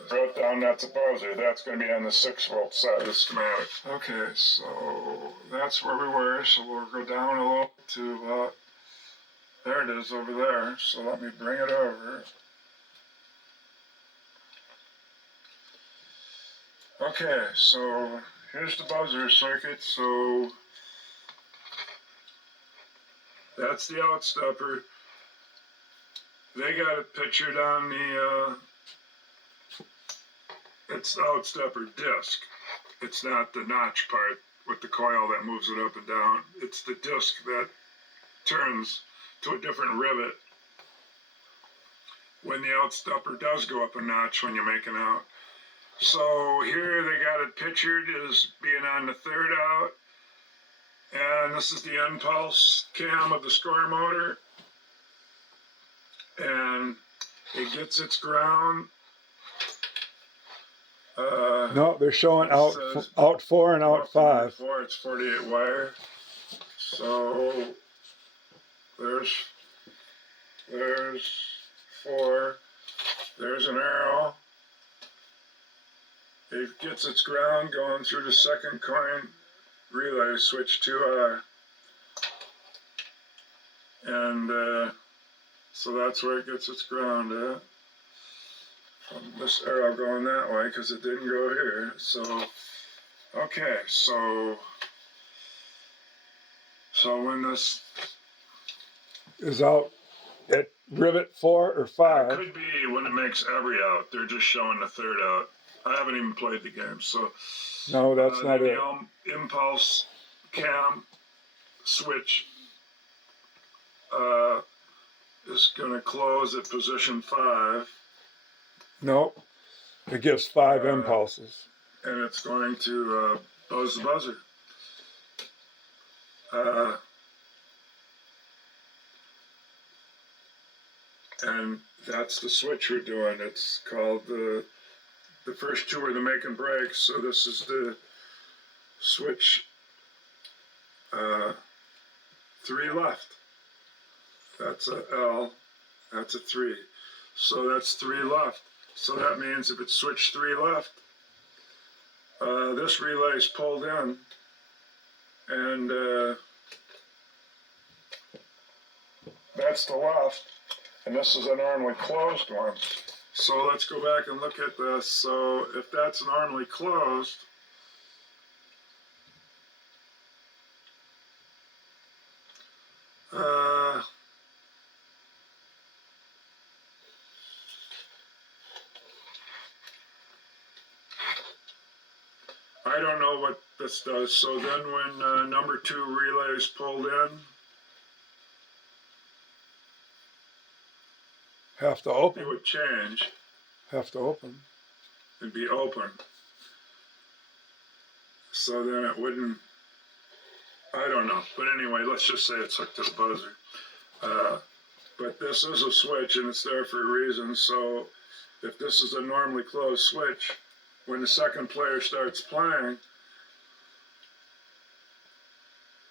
wrote down. That's a buzzer. That's going to be on the 6-volt side of the schematic. Okay, so that's where we were. So we'll go down a little to there it is over there. So let me bring it over. Okay, so here's the buzzer circuit. So that's the out stepper. They got it pictured on the it's the out stepper disc. It's not the notch part with the coil that moves it up and down. It's the disc that turns to a different rivet when the out stepper does go up a notch when you make an out. So here they got it pictured as being on the 3rd out, and this is the impulse cam of the score motor, and it gets its ground. No, they're showing out 4 and out 5. 4, it's 48 wire. So there's 4. There's an arrow. It gets its ground going through the second coin relay, switch 2R. And so that's where it gets its ground at. This arrow going that way because it didn't go here. So, okay, so when this is out at rivet 4 or 5. It could be when it makes every out. They're just showing the 3rd out. I haven't even played the game, so no, that's not it. The impulse cam switch is going to close at position 5. Nope, it gives 5 impulses, and it's going to buzz the buzzer. And that's the switch we're doing. It's called the first two are the make and break. So this is the switch 3 left. That's a L. That's a 3. So that's 3 left. So that means if it's switch 3 left, this relay is pulled in, and that's the left, and this is a normally closed one. So let's go back and look at this. So if that's normally closed, I don't know what this does. So then when number 2 relay is pulled in, Have to it open. would change Have to open. and be open. So then it wouldn't, I don't know. But anyway, let's just say it's hooked to the buzzer. But this is a switch and it's there for a reason. So if this is a normally closed switch, when the second player starts playing,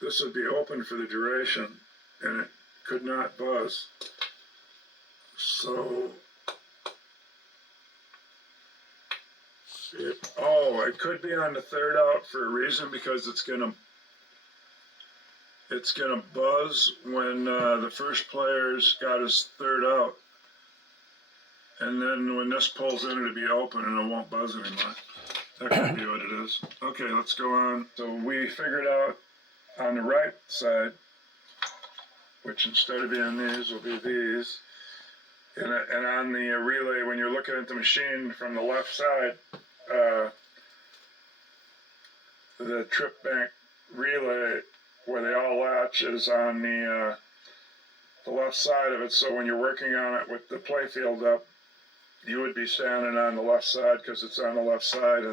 this would be open for the duration and it could not buzz. So it could be on the third out for a reason, because it's gonna buzz when the first player's got his third out, and then when this pulls in, it'll be open and it won't buzz anymore. That could be what it is. Okay, let's go on. So we figured out on the right side, which instead of being these will be these, and on the relay, when you're looking at the machine from the left side, the trip bank relay where they all latch is on the left side of it. So when you're working on it with the playfield up, you would be standing on the left side because it's on the left side,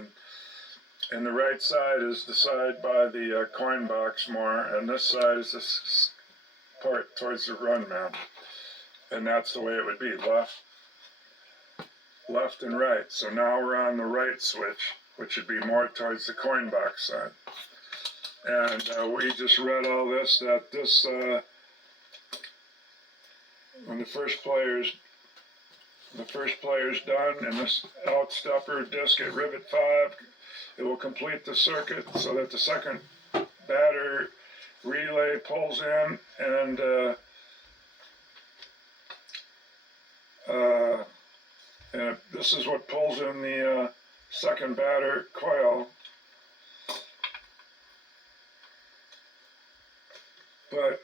and the right side is the side by the coin box more, and this side is this part towards the run mount, and that's the way it would be, left and right. So now we're on the right switch, which would be more towards the coin box side. And we just read all this, that this, when the first player's done and this outstepper disc at rivet 5, it will complete the circuit so that the second batter relay pulls in, and this is what pulls in the second batter coil. But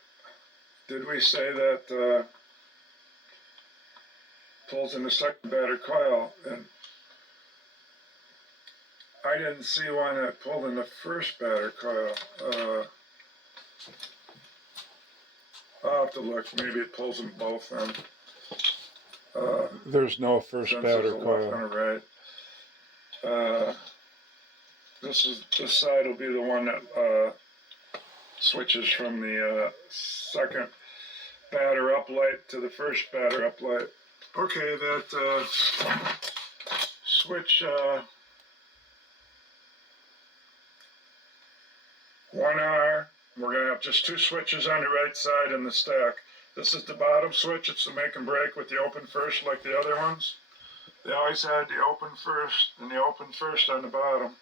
did we say that pulls in the second batter coil? And I didn't see one that pulled in the first batter coil. I'll have to look. Maybe it pulls them both in. There's no first batter coil. Left and a right. This side will be the one that switches from the second batter up light to the first batter up light. Okay, that switch 1R, we're going to have just 2 switches on the right side in the stack. This is the bottom switch. It's the make and break with the open first like the other ones. They always had the open first and the open first on the bottom.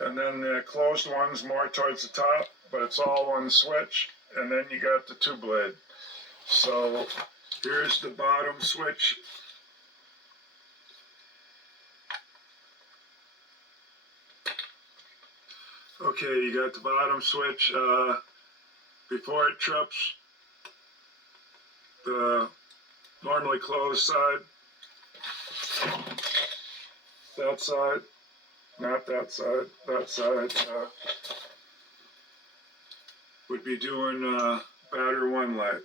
And then the closed one's more towards the top, but it's all one switch. And then you got the 2-blade. So here's the bottom switch. Okay, you got the bottom switch. Before it trips, the normally closed side, that side, not that side, that side, would be doing batter 1 light,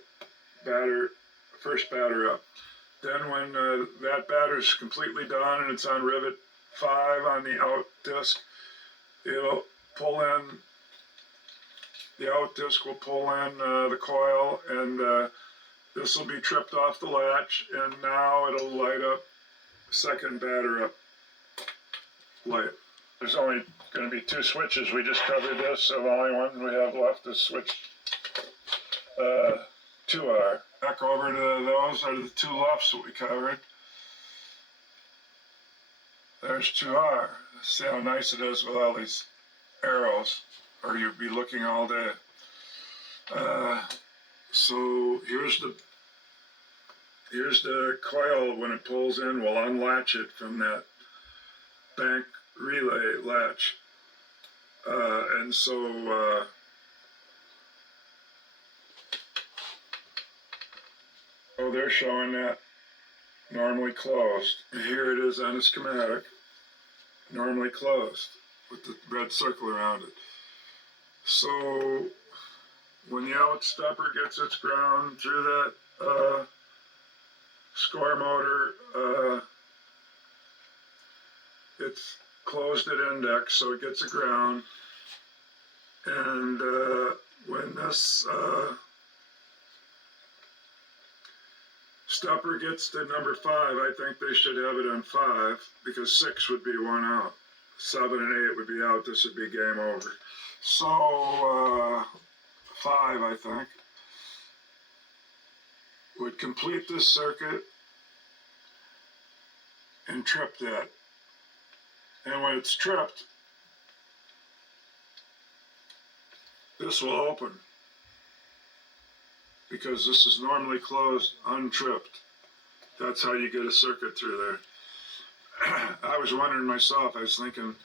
first batter up. Then when that batter's completely done and it's on rivet 5 on the out disc, it'll pull in the out disc will pull in the coil, and this will be tripped off the latch, and now it'll light up second batter up light. There's only going to be 2 switches. We just covered this, so the only one we have left is switch 2R. Back over to those are the 2 lefts that we covered. There's 2R. See how nice it is with all these arrows, or you'd be looking all day. So here's the coil. When it pulls in, we'll unlatch it from that bank relay latch. And so oh, they're showing that normally closed. Here it is on a schematic, normally closed with the red circle around it. So when the out stepper gets its ground through that score motor, it's closed at index, so it gets a ground. And when this stepper gets to number 5, I think they should have it on 5, because 6 would be 1 out. 7 and 8 would be out. This would be game over. So 5, I think, would complete this circuit and trip that. And when it's tripped, this will open, because this is normally closed, untripped. That's how you get a circuit through there. I was wondering myself, I was thinking,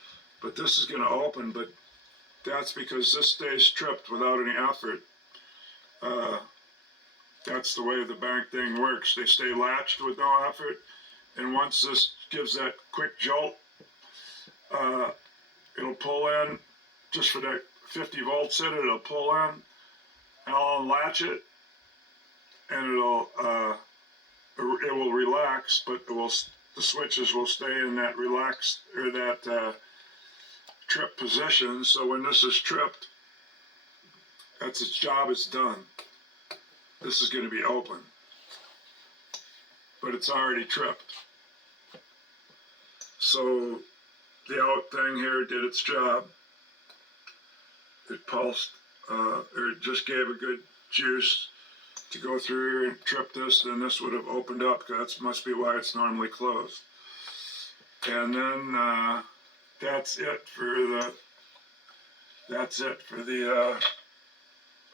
but this is going to open, but that's because this stays tripped without any effort. That's the way the bank thing works. They stay latched with no effort, and once this gives that quick jolt, it'll pull in, just for that 50 volts in it, it'll pull in, and I'll unlatch it, and it will relax, but the switches will stay in that relaxed, or that trip position. So when this is tripped, that's its job, it's done. This is going to be open, but it's already tripped. So the out thing here did its job. It pulsed, or it just gave a good juice to go through here and trip this, then this would have opened up. That must be why it's normally closed. And then that's it for the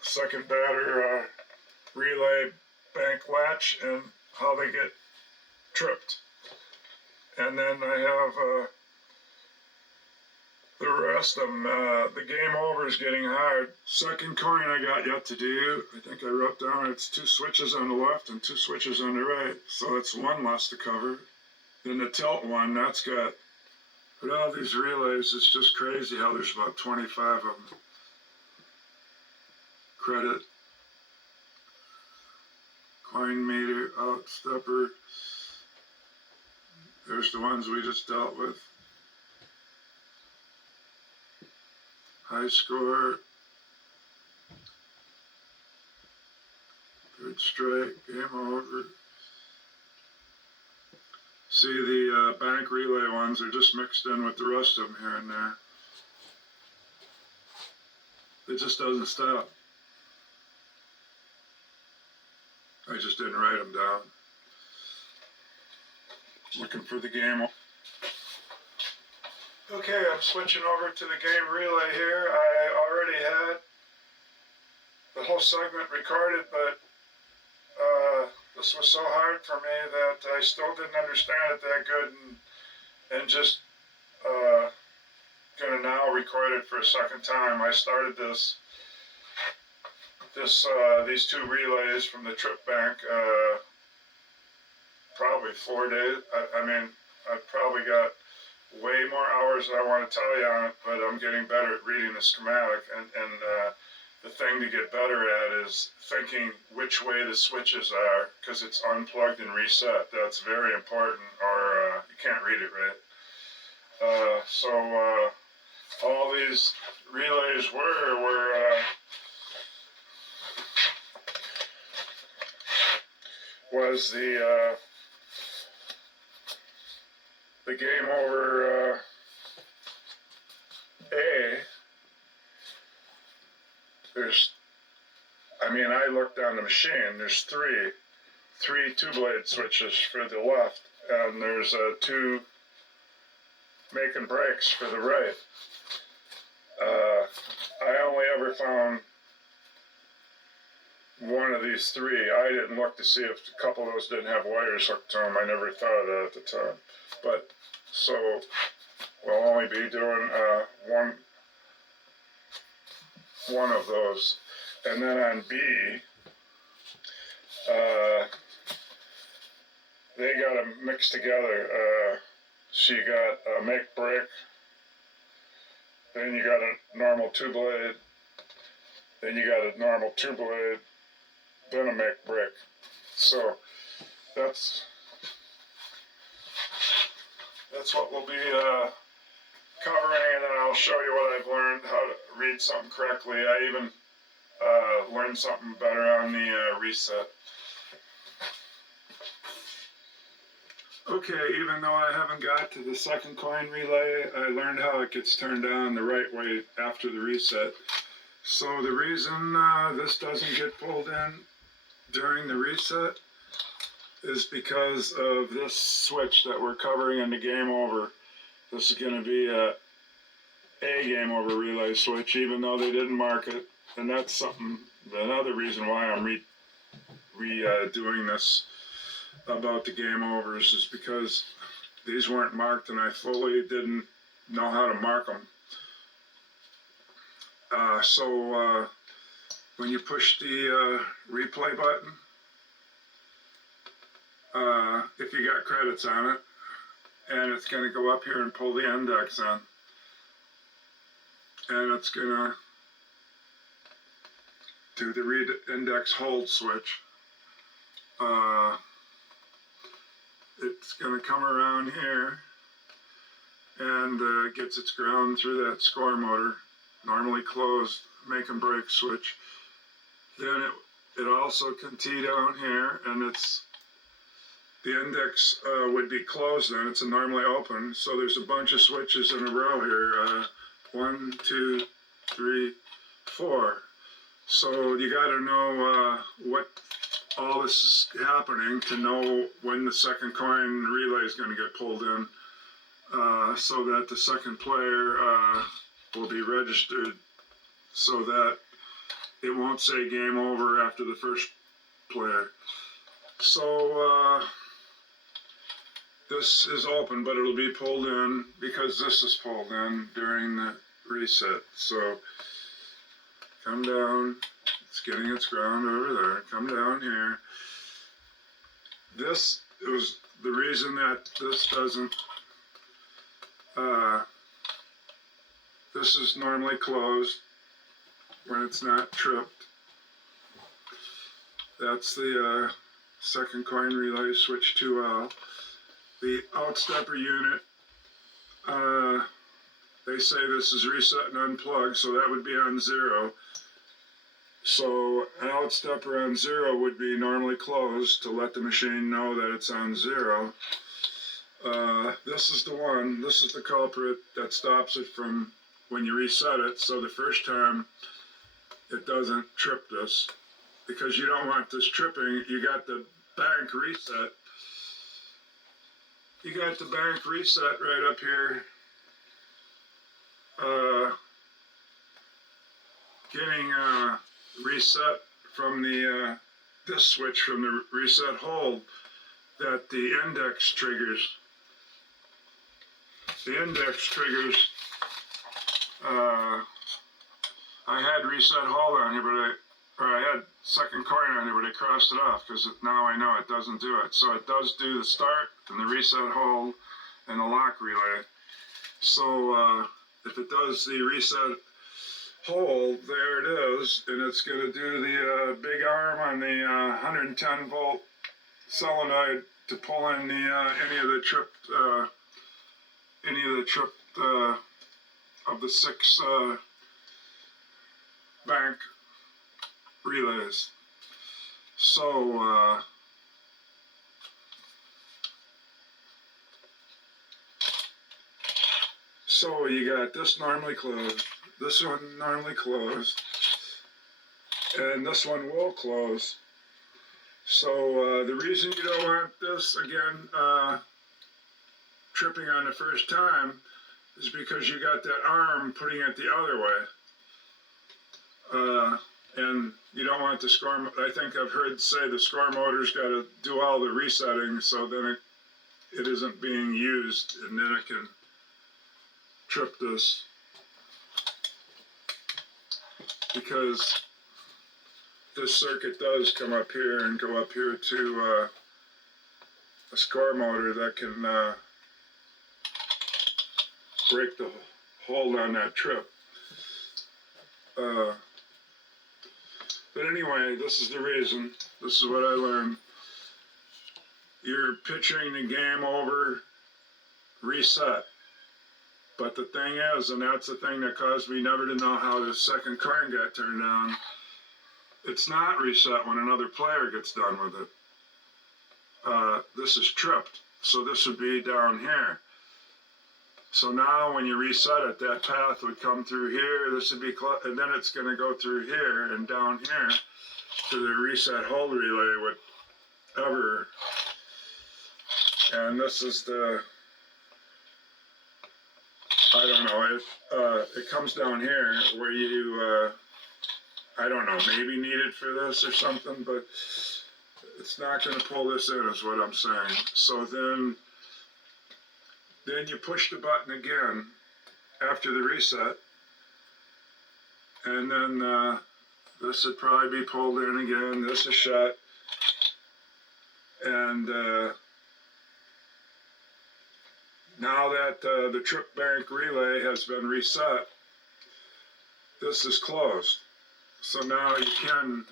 second batter relay bank latch and how they get tripped. And then I have the rest of them. The game over is getting hard. Second coin I got yet to do. I think I wrote down it's 2 switches on the left and 2 switches on the right. So that's 1 less to cover. Then the tilt one, that's got, with all these relays, it's just crazy how there's about 25 of them. Credit, coin meter, out stepper. There's the ones we just dealt with. High score, good strike, game over. See, the bank relay ones are just mixed in with the rest of them here and there. It just doesn't stop. I just didn't write them down. Looking for the game. Okay, I'm switching over to the game relay here. I already had the whole segment recorded, but this was so hard for me that I still didn't understand it that good, and just gonna now record it for a second time. I started these 2 relays from the trip bank probably 4 days. I mean, I've probably got way more hours than I want to tell you on it, but I'm getting better at reading the schematic, and the thing to get better at is thinking which way the switches are, because it's unplugged and reset. That's very important, or you can't read it right. So all these relays were was the game over A. I looked on the machine, there's three two-blade switches for the left, and there's two making breaks for the right. I only ever found one of these three. I didn't look to see if a couple of those didn't have wires hooked to them. I never thought of that at the time. But, so, we'll only be doing one of those. And then on B, they got them mixed together. So you got a make break, then you got a normal two-blade, then you got a normal two-blade, then a make break. So that's what we'll be covering, and then I'll show you what I've learned, how to read something correctly. I even learned something better on the reset. Okay, even though I haven't got to the second coin relay, I learned how it gets turned on the right way after the reset. So the reason this doesn't get pulled in during the reset is because of this switch that we're covering in the game over. This is going to be a game over relay switch, even though they didn't mark it. And that's another reason why I'm redoing this about the game overs, is because these weren't marked and I fully didn't know how to mark them. So when you push the replay button, if you got credits on it, and it's going to go up here and pull the index in, and it's going to do the read index hold switch. It's going to come around here and gets its ground through that score motor, normally closed make and break switch. Then it also can tee down here, and the index would be closed then. It's normally open, so there's a bunch of switches in a row here. 1, 2, 3, 4. So you got to know what all this is happening to know when the second coin relay is going to get pulled in, so that the second player will be registered, so that it won't say game over after the first player. So this is open, but it'll be pulled in because this is pulled in during the reset. So come down, it's getting its ground over there, come down here. This was the reason that this doesn't, this is normally closed when it's not tripped. That's the second coin relay switch 2L. The outstepper unit, they say this is reset and unplugged, so that would be on 0. So an outstepper on 0 would be normally closed to let the machine know that it's on 0. This is the one, this is the culprit that stops it from when you reset it, so the first time it doesn't trip this, because you don't want this tripping. You got the bank reset. You got the bank reset right up here, getting reset from the this switch from the reset hold that the index triggers. The index triggers. I had reset hold on here, I had second coin on here, but I crossed it off because now I know it doesn't do it. So it does do the start and the reset hold and the lock relay. So if it does the reset hold, there it is, and it's going to do the big arm on the 110 volt solenoid to pull in the any of the tripped of the 6 bank relays. So So you got this normally closed, this one normally closed, and this one will close. So the reason you don't want this, again, tripping on the first time is because you got that arm putting it the other way. And you don't want the score, I think I've heard say the score motor's got to do all the resetting, so then it isn't being used, and then it can trip this. Because this circuit does come up here and go up here to a score motor that can break the hold on that trip. But anyway, this is the reason. This is what I learned. You're pitching the game over, reset. But the thing is, and that's the thing that caused me never to know how the second coin got turned on, it's not reset when another player gets done with it. This is tripped, so this would be down here. So now when you reset it, that path would come through here, this would be, and then it's going to go through here and down here to the reset hold relay, whatever. And this is the, I don't know, it comes down here where you, I don't know, maybe need it for this or something, but it's not going to pull this in is what I'm saying. So then you push the button again after the reset, and then this would probably be pulled in again, this is shut, and now that the trip bank relay has been reset, this is closed. So now you can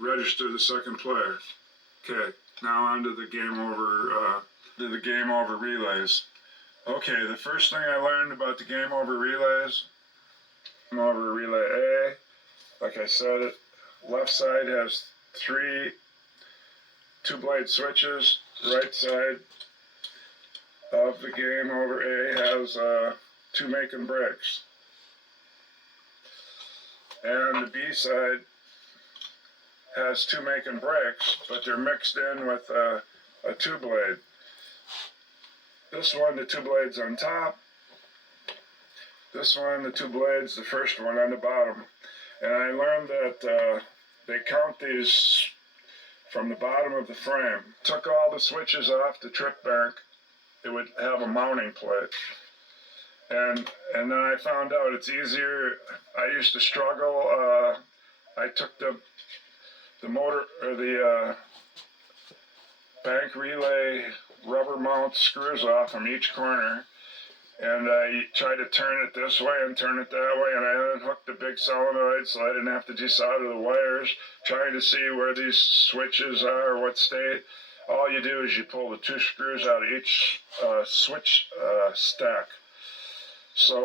register the second player. Okay, now on to the game over relays. Okay, the first thing I learned about the game over relays, game over relay A, like I said, left side has 3 2-blade switches. Right side of the game over A has 2 making breaks. And the B side has 2 making breaks, but they're mixed in with a 2-blade. This one, the 2 blades on top. This one, the 2 blades, the first one on the bottom. And I learned that they count these from the bottom of the frame. Took all the switches off the trip bank, it would have a mounting plate. And then I found out it's easier. I used to struggle. I took the motor, or the bank relay rubber mount screws off from each corner, and I tried to turn it this way and turn it that way, and I unhooked the big solenoid so I didn't have to desolder the wires, trying to see where these switches are, what state. All you do is you pull the 2 screws out of each switch stack. So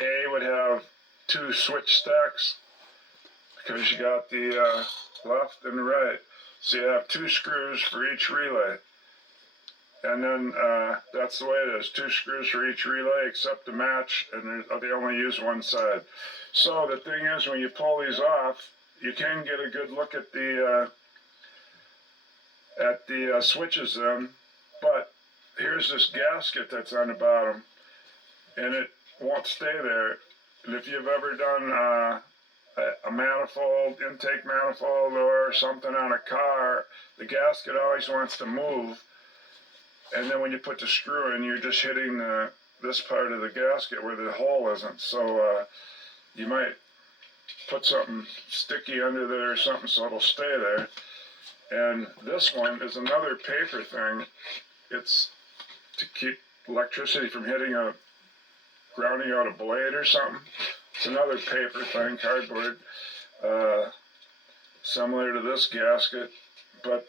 A would have 2 switch stacks because you got the left and the right. So you have 2 screws for each relay. And then that's the way it is. 2 screws for each relay except the match, and they only use one side. So the thing is, when you pull these off, you can get a good look at the switches then. But here's this gasket that's on the bottom, and it won't stay there. And if you've ever done a manifold, intake manifold or something on a car, the gasket always wants to move. And then when you put the screw in, you're just hitting this part of the gasket where the hole isn't. So you might put something sticky under there or something so it'll stay there. And this one is another paper thing. It's to keep electricity from grounding out a blade or something. It's another paper thing, cardboard, similar to this gasket. But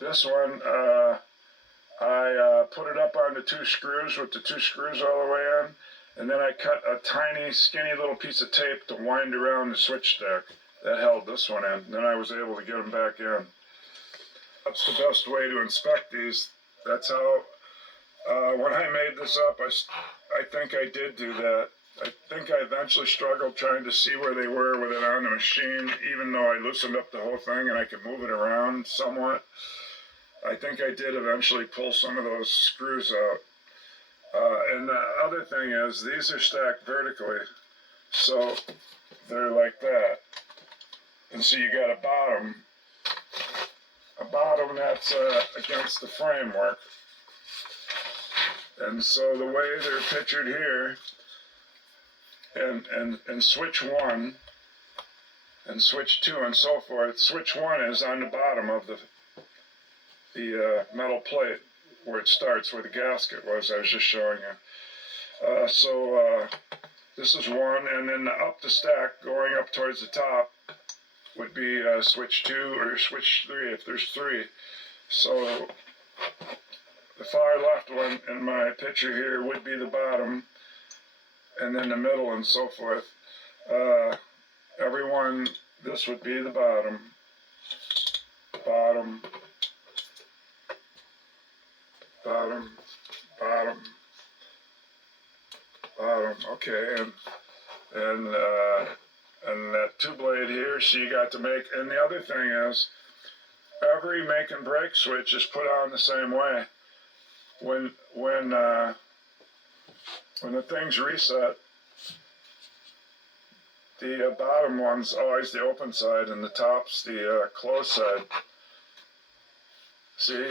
this one, I put it up on the 2 screws with the 2 screws all the way in, and then I cut a tiny, skinny little piece of tape to wind around the switch stack. That held this one in. Then I was able to get them back in. what's the best way to inspect these. That's how, when I made this up, I think I did do that. I think I eventually struggled trying to see where they were with it on the machine, even though I loosened up the whole thing and I could move it around somewhat. I think I did eventually pull some of those screws out. And the other thing is, these are stacked vertically, so they're like that. And so you got a bottom that's against the framework. And so the way they're pictured here, and switch 1, and switch 2, and so forth, switch 1 is on the bottom of the metal plate where it starts, where the gasket was I was just showing you. So this is 1, and then up the stack going up towards the top would be switch 2 or switch 3 if there's 3. So the far left one in my picture here would be the bottom, and then the middle and so forth. Everyone, this would be the bottom, bottom, bottom, bottom, bottom. Okay, and that 2-blade here, so you got to make, and the other thing is, every make and break switch is put on the same way. When the thing's reset, the bottom one's always the open side and the top's the closed side. See?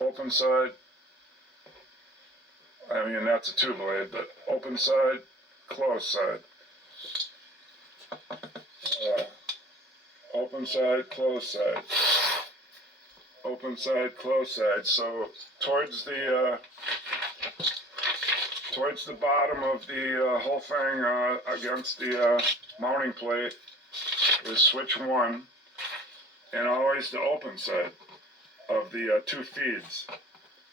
Open side. I mean, that's a 2-blade, but open side, closed side. Open side, closed side. Open side, closed side. So towards the bottom of the whole thing against the mounting plate is switch 1, and always the open side of the 2 feeds.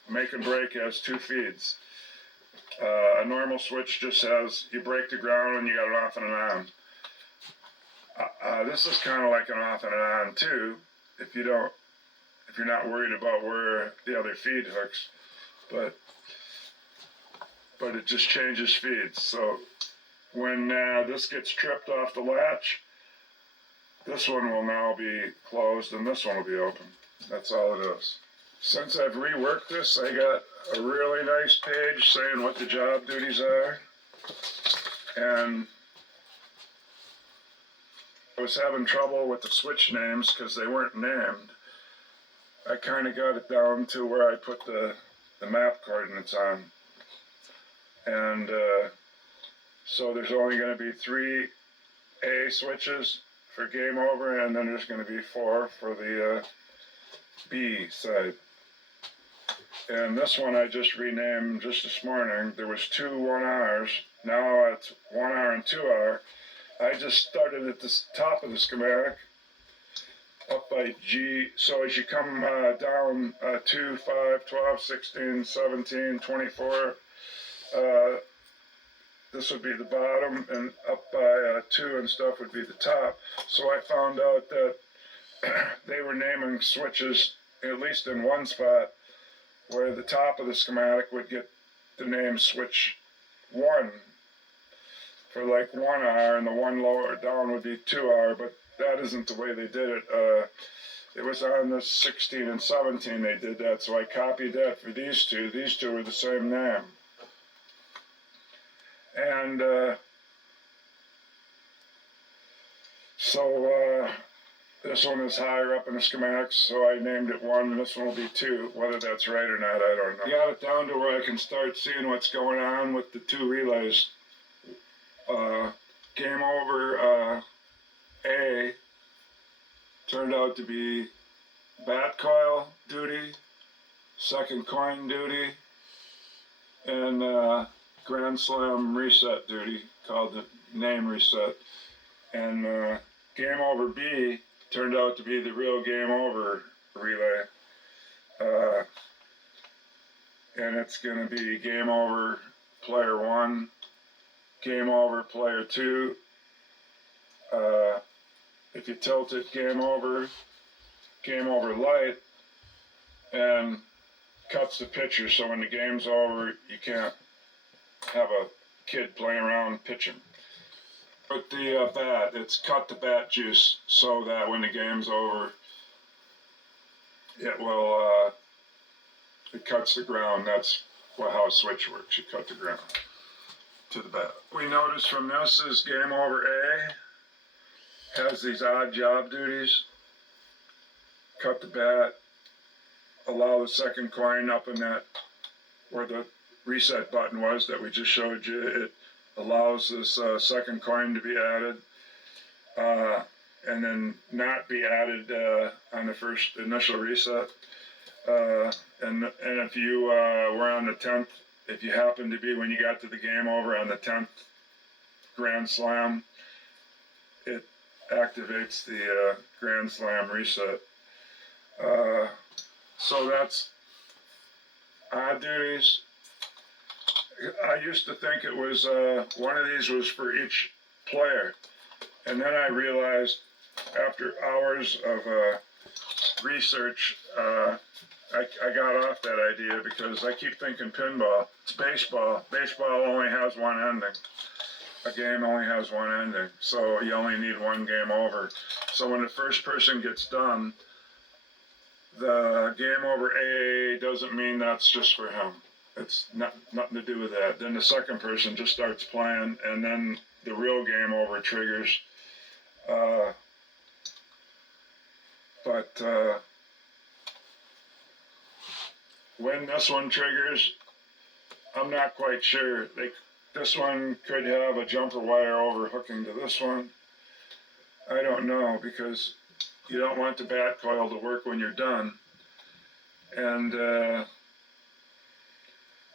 Make and break has 2 feeds. A normal switch just has, you break the ground and you got an off and an on. This is kind of like an off and an on too, if you're not worried about where the other feed hooks, but it just changes feeds. So when this gets tripped off the latch, this one will now be closed and this one will be open. That's all it is. Since I've reworked this, I got a really nice page saying what the job duties are, and I was having trouble with the switch names because they weren't named. I kind of got it down to where I put the map coordinates on. And so there's only going to be 3 A switches for game over, and then there's going to be 4 for the B side. And this one I just renamed just this morning. There was 2 1Rs. Now it's 1R and 2R. I just started at the top of the schematic up by G. So as you come down 2, 5, 12, 16, 17, 24, this would be the bottom, and up by 2 and stuff would be the top. So I found out that they were naming switches, at least in one spot, where the top of the schematic would get the name switch 1 for like 1R, and the one lower down would be 2R, but that isn't the way they did it. It was on the 16 and 17 they did that, so I copied that for these two. These two are the same name. And so this one is higher up in the schematics, so I named it 1, and this one will be 2. Whether that's right or not, I don't know. I got it down to where I can start seeing what's going on with the 2 relays. Game over A turned out to be bat coil duty, second coin duty, and Grand Slam reset duty, called the name reset. And game over B turned out to be the real game over relay. And it's going to be game over player 1, game over player 2. If you tilt it game over light, and cuts the pitcher, so when the game's over, you can't have a kid playing around pitching. With the bat, it's cut the bat juice so that when the game's over, it will, it cuts the ground. That's how a switch works. You cut the ground to the bat. We notice from this is game over A has these odd job duties. Cut the bat, allow the second coin up in that where the reset button was that we just showed you. It allows this second coin to be added, and then not be added on the first initial reset. And if you were on the 10th, if you happened to be when you got to the game over on the 10th Grand Slam, it activates the Grand Slam reset. So that's odd duties. I used to think it was one of these was for each player, and then I realized after hours of research, I got off that idea because I keep thinking pinball. It's baseball. Baseball only has one ending. A game only has one ending, so you only need one game over. So when the first person gets done, the game over A doesn't mean that's just for him. It's nothing to do with that. Then the second person just starts playing, and then the real game over triggers. But when this one triggers, I'm not quite sure. This one could have a jumper wire overhooking to this one. I don't know, because you don't want the bat coil to work when you're done. And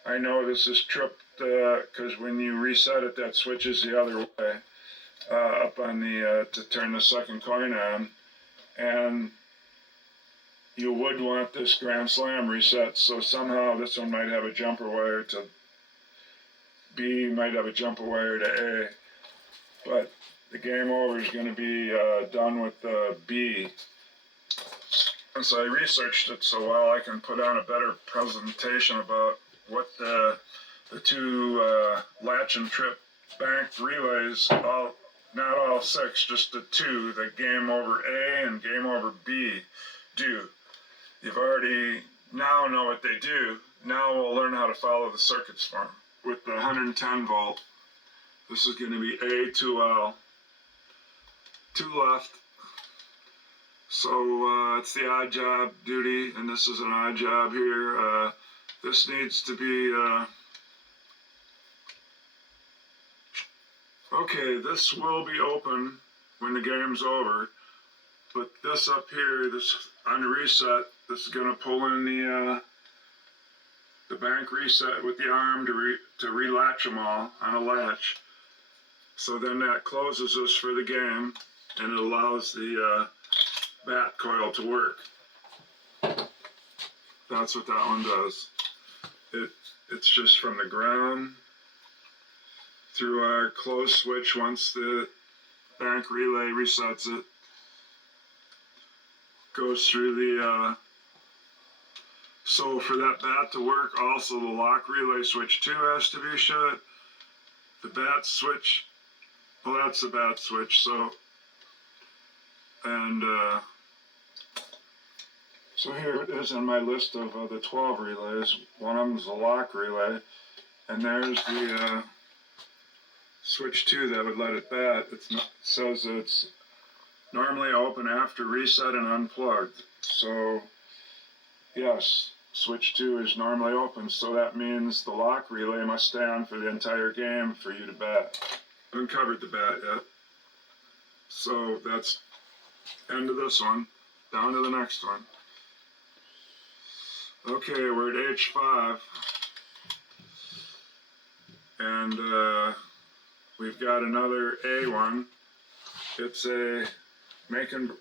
I know this is tripped because when you reset it, that switches the other way up on the to turn the second coin on. And you would want this Grand Slam reset, so somehow this one might have a jumper wire to B, might have a jumper wire to A, but the game over is going to be done with B. And so I researched it so well I can put on a better presentation about what the two latch and trip banked relays, not all six, just the two, the game over A and game over B do. You've already now know what they do. Now we'll learn how to follow the circuits for them. With the 110 volt, this is going to be A, 2L, 2 left. So it's the odd job duty, and this is an odd job here. This needs to be, okay, this will be open when the game's over, but this up here, this on the reset, this is going to pull in the bank reset with the arm to relatch them all on a latch. So then that closes us for the game, and it allows the bat coil to work. That's what that one does. It's just from the ground through our close switch. Once the bank relay resets it, goes through the so for that bat to work, also the lock relay switch 2 has to be shut. The bat switch, well, that's the bat switch. So and so here it is in my list of the 12 relays. One of them is a lock relay, and there's the switch 2 that would let it bat. It says it's normally open after reset and unplugged. So yes, switch 2 is normally open, so that means the lock relay must stay on for the entire game for you to bat. I haven't covered the bat yet. So that's end of this one, down to the next one. Okay, we're at H5, and we've got another A1. It's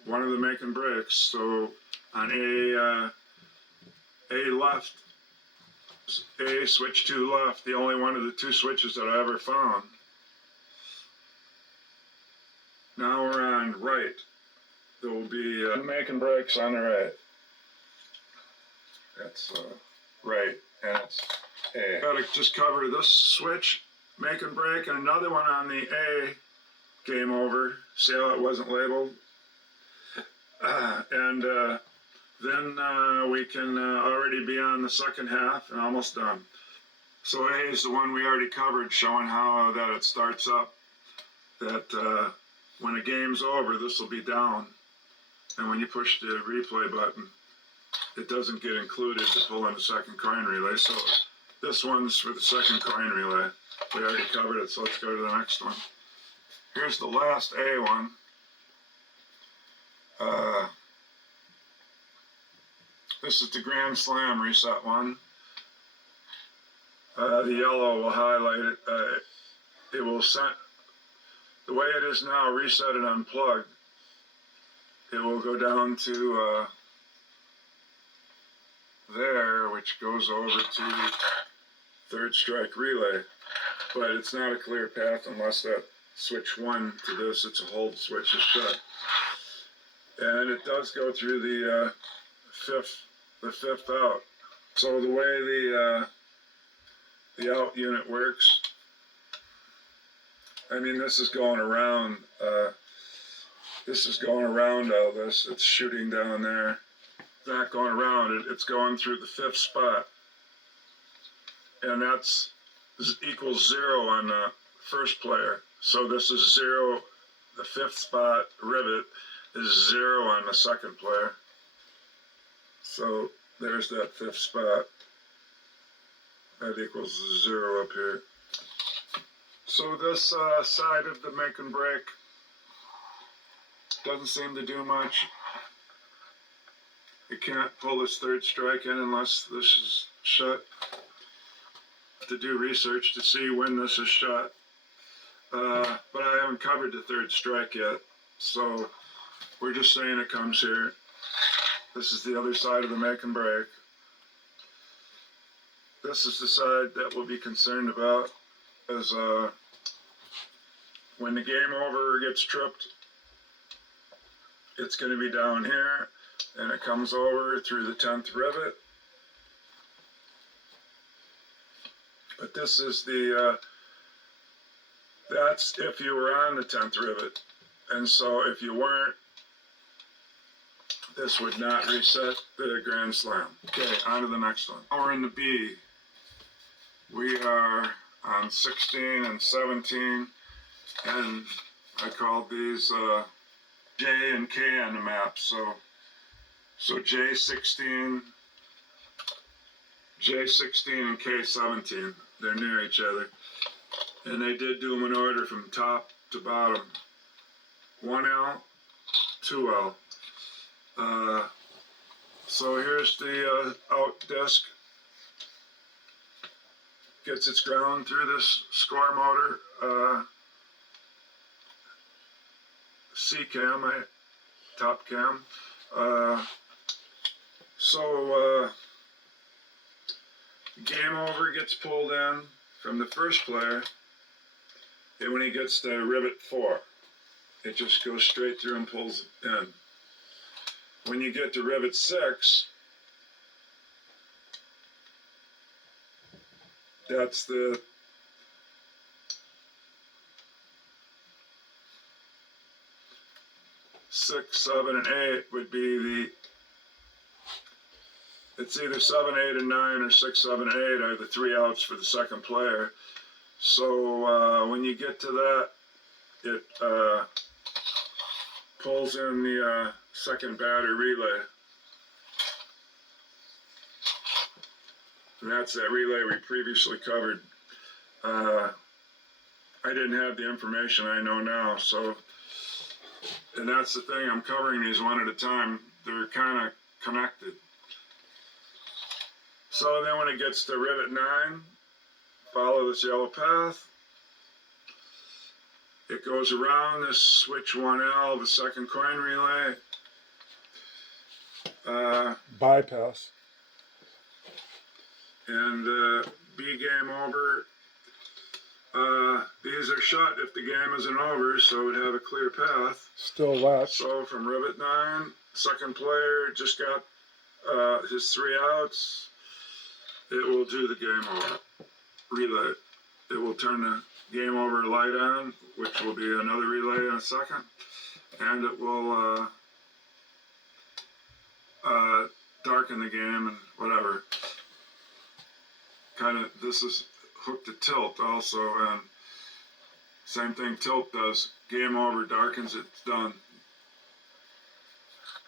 one of the making breaks. So on A left, A switch 2 left, the only one of the two switches that I ever found. Now we're on right. There will be making breaks on the right. That's right, and it's A. Gotta just cover this switch, make and break, and another one on the A, game over. See how it wasn't labeled? And then we can already be on the second half and almost done. So A is the one we already covered, showing how that it starts up. That when the game's over, this will be down. And when you push the replay button, it doesn't get included to pull in the second coin relay. So this one's for the second coin relay. We already covered it, so let's go to the next one. Here's the last A one. This is the Grand Slam reset one. The yellow will highlight it. It will set, the way it is now, reset and unplugged. It will go down to there, which goes over to third strike relay. But it's not a clear path unless that switch 1 to this, it's a hold switch, is shut. And it does go through the fifth out. So the way the out unit works, I mean, this is going around all this. It's shooting down there. It's not going around it. It's going through the 5th spot. And that's equals 0 on the first player. So this is 0. The 5th spot rivet is 0 on the second player. So there's that 5th spot. That equals 0 up here. So this side of the make and break doesn't seem to do much. You can't pull this third strike in unless this is shut. Have to do research to see when this is shut. But I haven't covered the third strike yet. So we're just saying it comes here. This is the other side of the make and break. This is the side that we'll be concerned about, as when the game over gets tripped, it's going to be down here, and it comes over through the 10th rivet. But this is the, that's if you were on the 10th rivet. And so if you weren't, this would not reset the Grand Slam. Okay, on to the next one. Now we're in the B. We are on 16 and 17, and I called these J and K on the map. So J16 and K17, they're near each other. And they did do them in order from top to bottom. 1L, 2L. So here's the out disc. Gets its ground through this score motor. C cam, top cam. Game over gets pulled in from the first player, and when he gets to rivet 4, it just goes straight through and pulls in. When you get to rivet 6, that's the six, 7, and 8 would be the, it's either 7, 8, and 9, or 6, 7, 8 are the 3 outs for the second player. So when you get to that, it pulls in the second batter relay. And that's that relay we previously covered. I didn't have the information I know now, so, and that's the thing, I'm covering these one at a time. They're kind of connected. So then when it gets to rivet 9, follow this yellow path. It goes around this switch 1L, the second coin relay. Bypass. And B game over. These are shut if the game isn't over, so it would have a clear path. Still latch. So from rivet 9, second player just got his 3 outs, it will do the game over relay. It will turn the game over light on, which will be another relay in a second, and it will darken the game and whatever. Kind of, this is hooked to tilt also, and same thing tilt does. Game over, darkens it, it's done.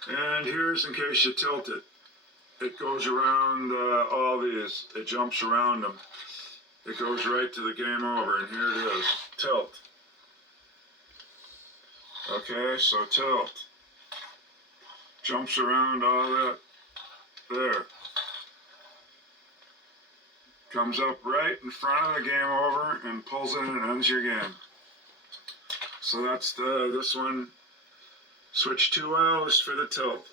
And here's in case you tilt it. It goes around all these. It jumps around them. It goes right to the game over, and here it is. Tilt. Okay, so tilt. Jumps around all that. There. Comes up right in front of the game over and pulls in and ends your game. So that's this one. Switch 2 L's for the tilt.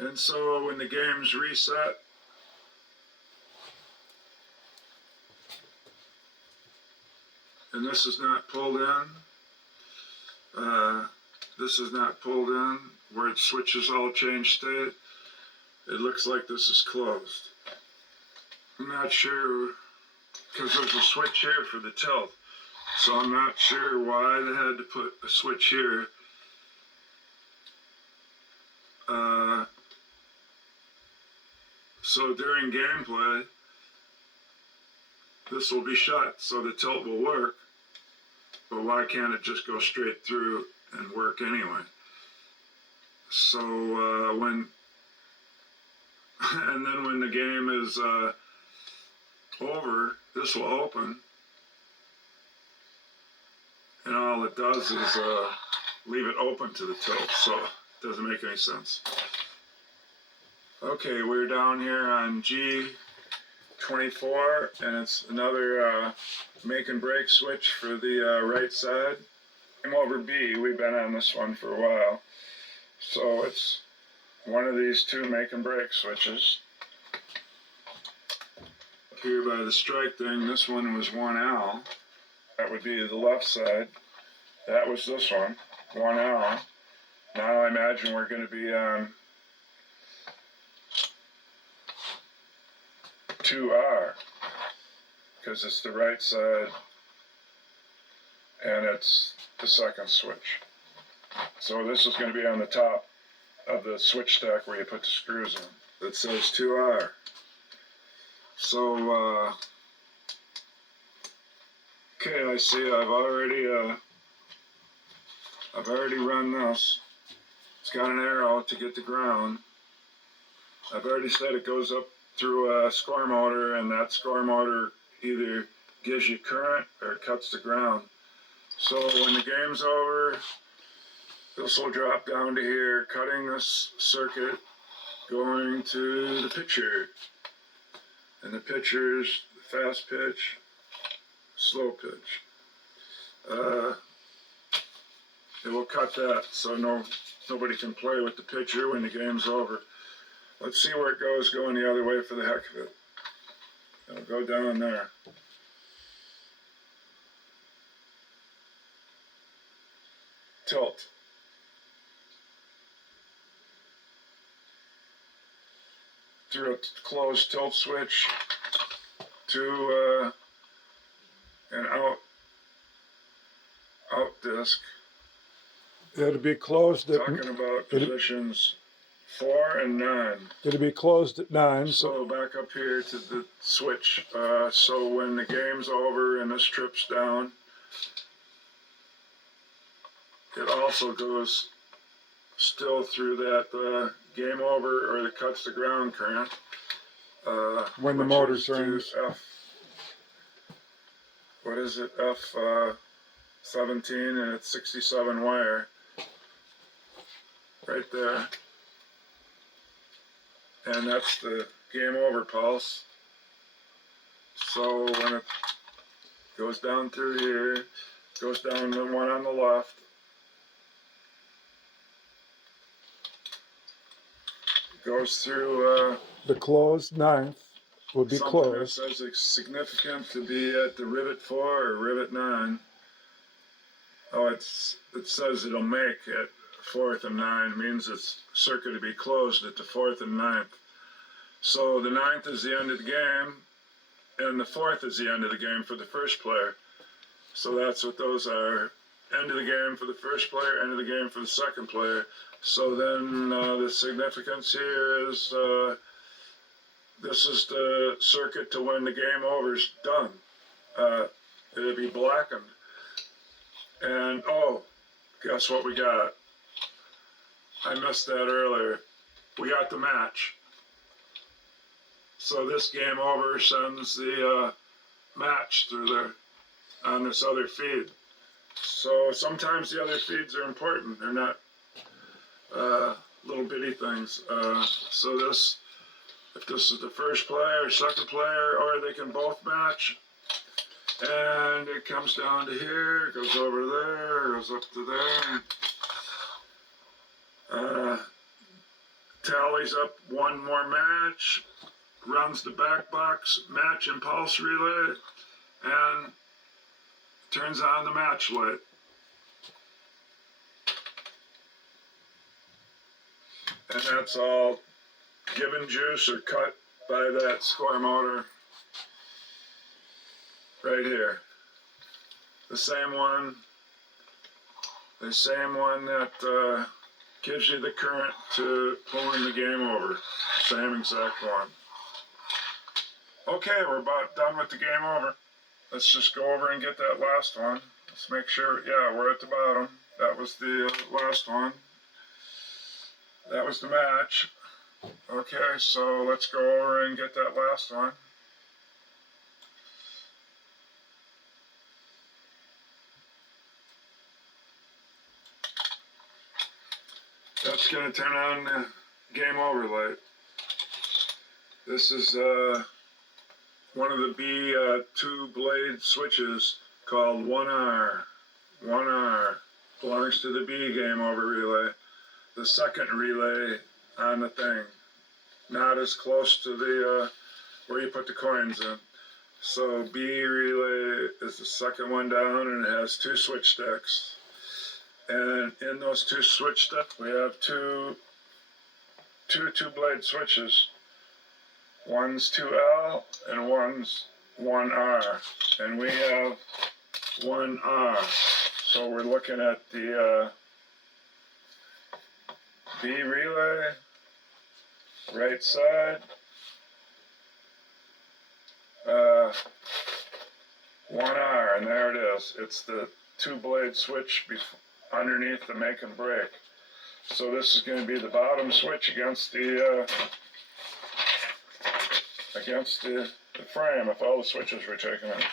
And so when the game's reset, and this is not pulled in, this is not pulled in, where it switches all change state, it looks like this is closed. I'm not sure, because there's a switch here for the tilt, so I'm not sure why they had to put a switch here. So during gameplay, this will be shut, so the tilt will work, but why can't it just go straight through and work anyway? So and then when the game is over, this will open, and all it does is leave it open to the tilt, so it doesn't make any sense. Okay, we're down here on G24, and it's another make and break switch for the right side. I'm over B. We've been on this one for a while, so it's one of these 2 make and break switches. Up here by the strike thing, this one was 1L. That would be the left side. That was this one, 1L. Now I imagine we're going to be on 2R, because it's the right side and it's the second switch. So this is going to be on the top of the switch stack where you put the screws in. That says 2R. So, okay, I see I've already run this. It's got an arrow to get to ground. I've already said it goes up through a score motor, and that score motor either gives you current or cuts the ground. So when the game's over, this will drop down to here, cutting this circuit, going to the pitcher. And the pitcher's fast pitch, slow pitch. It will cut that, so nobody can play with the pitcher when the game's over. Let's see where it goes going the other way for the heck of it. It'll go down there. Tilt. Through a closed tilt switch to an out disc. It'll be closed at, Talking about positions 4 and 9. it'll be closed at 9. So back up here to the switch. So when the game's over and this trips down, it also goes still through that game over or the cuts the ground current. When the motor turns. What is it? F17, and it's 67 wire. Right there. And that's the game over pulse. So when it goes down through here, goes down the one on the left, goes through The closed 9th. would be something that closed. says it's significant to be at the rivet 4 or rivet 9. Oh, it says it'll make at 4th and 9, means it's circuit to be closed at the 4th and 9th. So the 9th is the end of the game, and the 4th is the end of the game for the first player. So that's what those are. End of the game for the first player, end of the game for the second player. So then the significance here is this is the circuit to when the game over's done. It'll be blackened. And oh, guess what we got? I missed that earlier. We got the match. So this game over sends the match through there on this other feed. So sometimes the other feeds are important. They're not little bitty things. So this, if this is the first player or second player, or they can both match, and it comes down to here, goes over there, goes up to there, tallies up one more match, runs the back box match impulse relay, and turns on the match light. And that's all given juice or cut by that score motor right here. The same one that gives you the current to pulling the game over. Same exact one. Okay, we're about done with the game over. Let's just go over and get that last one. Let's make sure, yeah, we're at the bottom. That was the last one. That was the match. Okay, so let's go over and get that last one. That's going to turn on the game over light. This is one of the B two-blade switches called 1R. 1R belongs to the B game over relay. The second relay on the thing, not as close to the where you put the coins in. So B relay is the second one down, and it has two switch sticks. And in those two switch sticks, we have two two-blade switches. One's 2L and one's 1R, and we have 1R. So we're looking at the B relay, right side, 1R, and there it is. It's the two-blade switch underneath the make and break. So this is going to be the bottom switch against the frame if all the switches were taken out.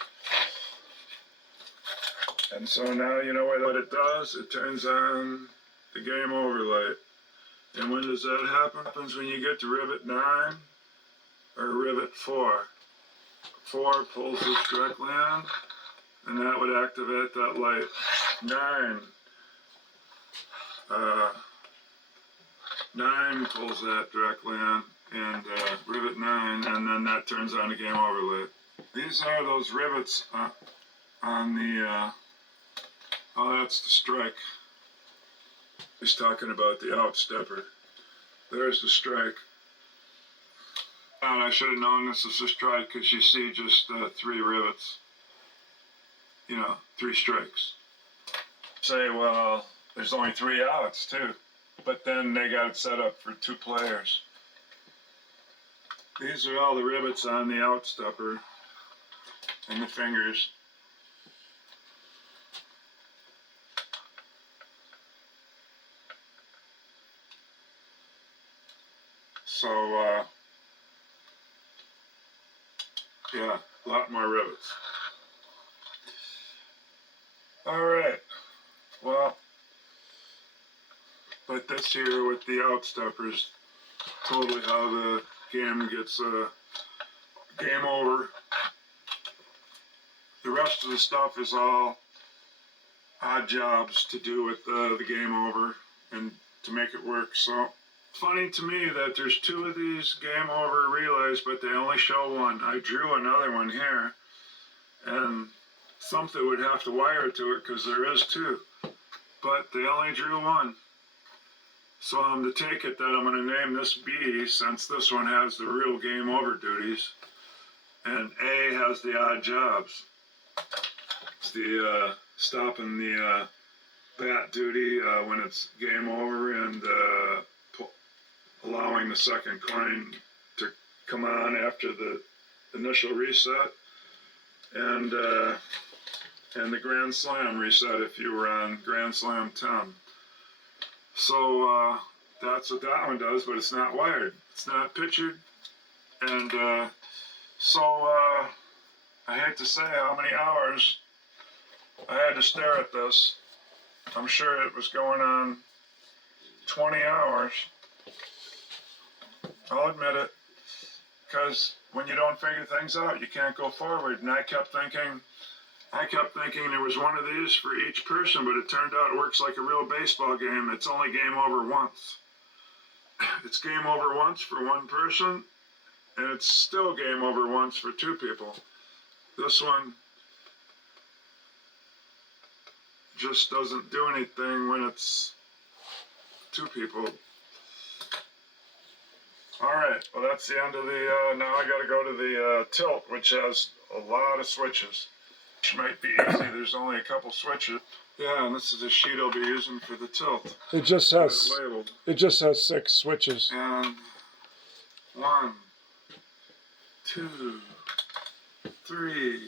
And so now you know what it does. It turns on the game over light. And when does that happen? It happens when you get to rivet 9 or rivet 4. 4 pulls this directly on, and that would activate that light. 9 pulls that directly on, and rivet 9, and then that turns on the game over light. These are those rivets on the, oh, that's the strike. He's talking about the outstepper. There's the strike. And I should have known this is a strike because you see just 3 rivets. You know, 3 strikes. Say, well, there's only 3 outs too. But then they got it set up for 2 players. These are all the rivets on the outstepper and the fingers. So, yeah, a lot more rivets. Alright, well, but this here with the outsteppers, totally how the game gets game over. The rest of the stuff is all odd jobs to do with the game over and to make it work. So funny to me that there's 2 of these game over relays, but they only show 1. I drew another one here, and something would have to wire to it because there is 2, but they only drew 1. So I'm to take it that I'm going to name this B, since this one has the real game over duties, and A has the odd jobs. It's the stopping the bat duty when it's game over, and allowing the second coin to come on after the initial reset, and the Grand Slam reset if you were on Grand Slam 10. So that's what that one does, but it's not wired. It's not pictured, and so I hate to say how many hours I had to stare at this. I'm sure it was going on 20 hours. I'll admit it, because when you don't figure things out, you can't go forward. And I kept thinking there was one of these for each person, but it turned out it works like a real baseball game. It's only game over once. It's game over once for one person, and it's still game over once for 2 people. This one just doesn't do anything when it's 2 people. Alright, well that's the end of the, now I gotta go to the tilt, which has a lot of switches. Which might be easy, there's only a couple switches. Yeah, and this is a sheet I'll be using for the tilt. It just has 6 switches. And 1, 2, 3,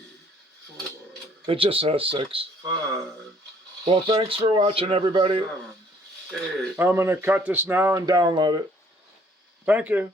4. It just has 6. 5. Well, thanks for watching, 6, everybody. 7, 8. I'm going to cut this now and download it. Thank you.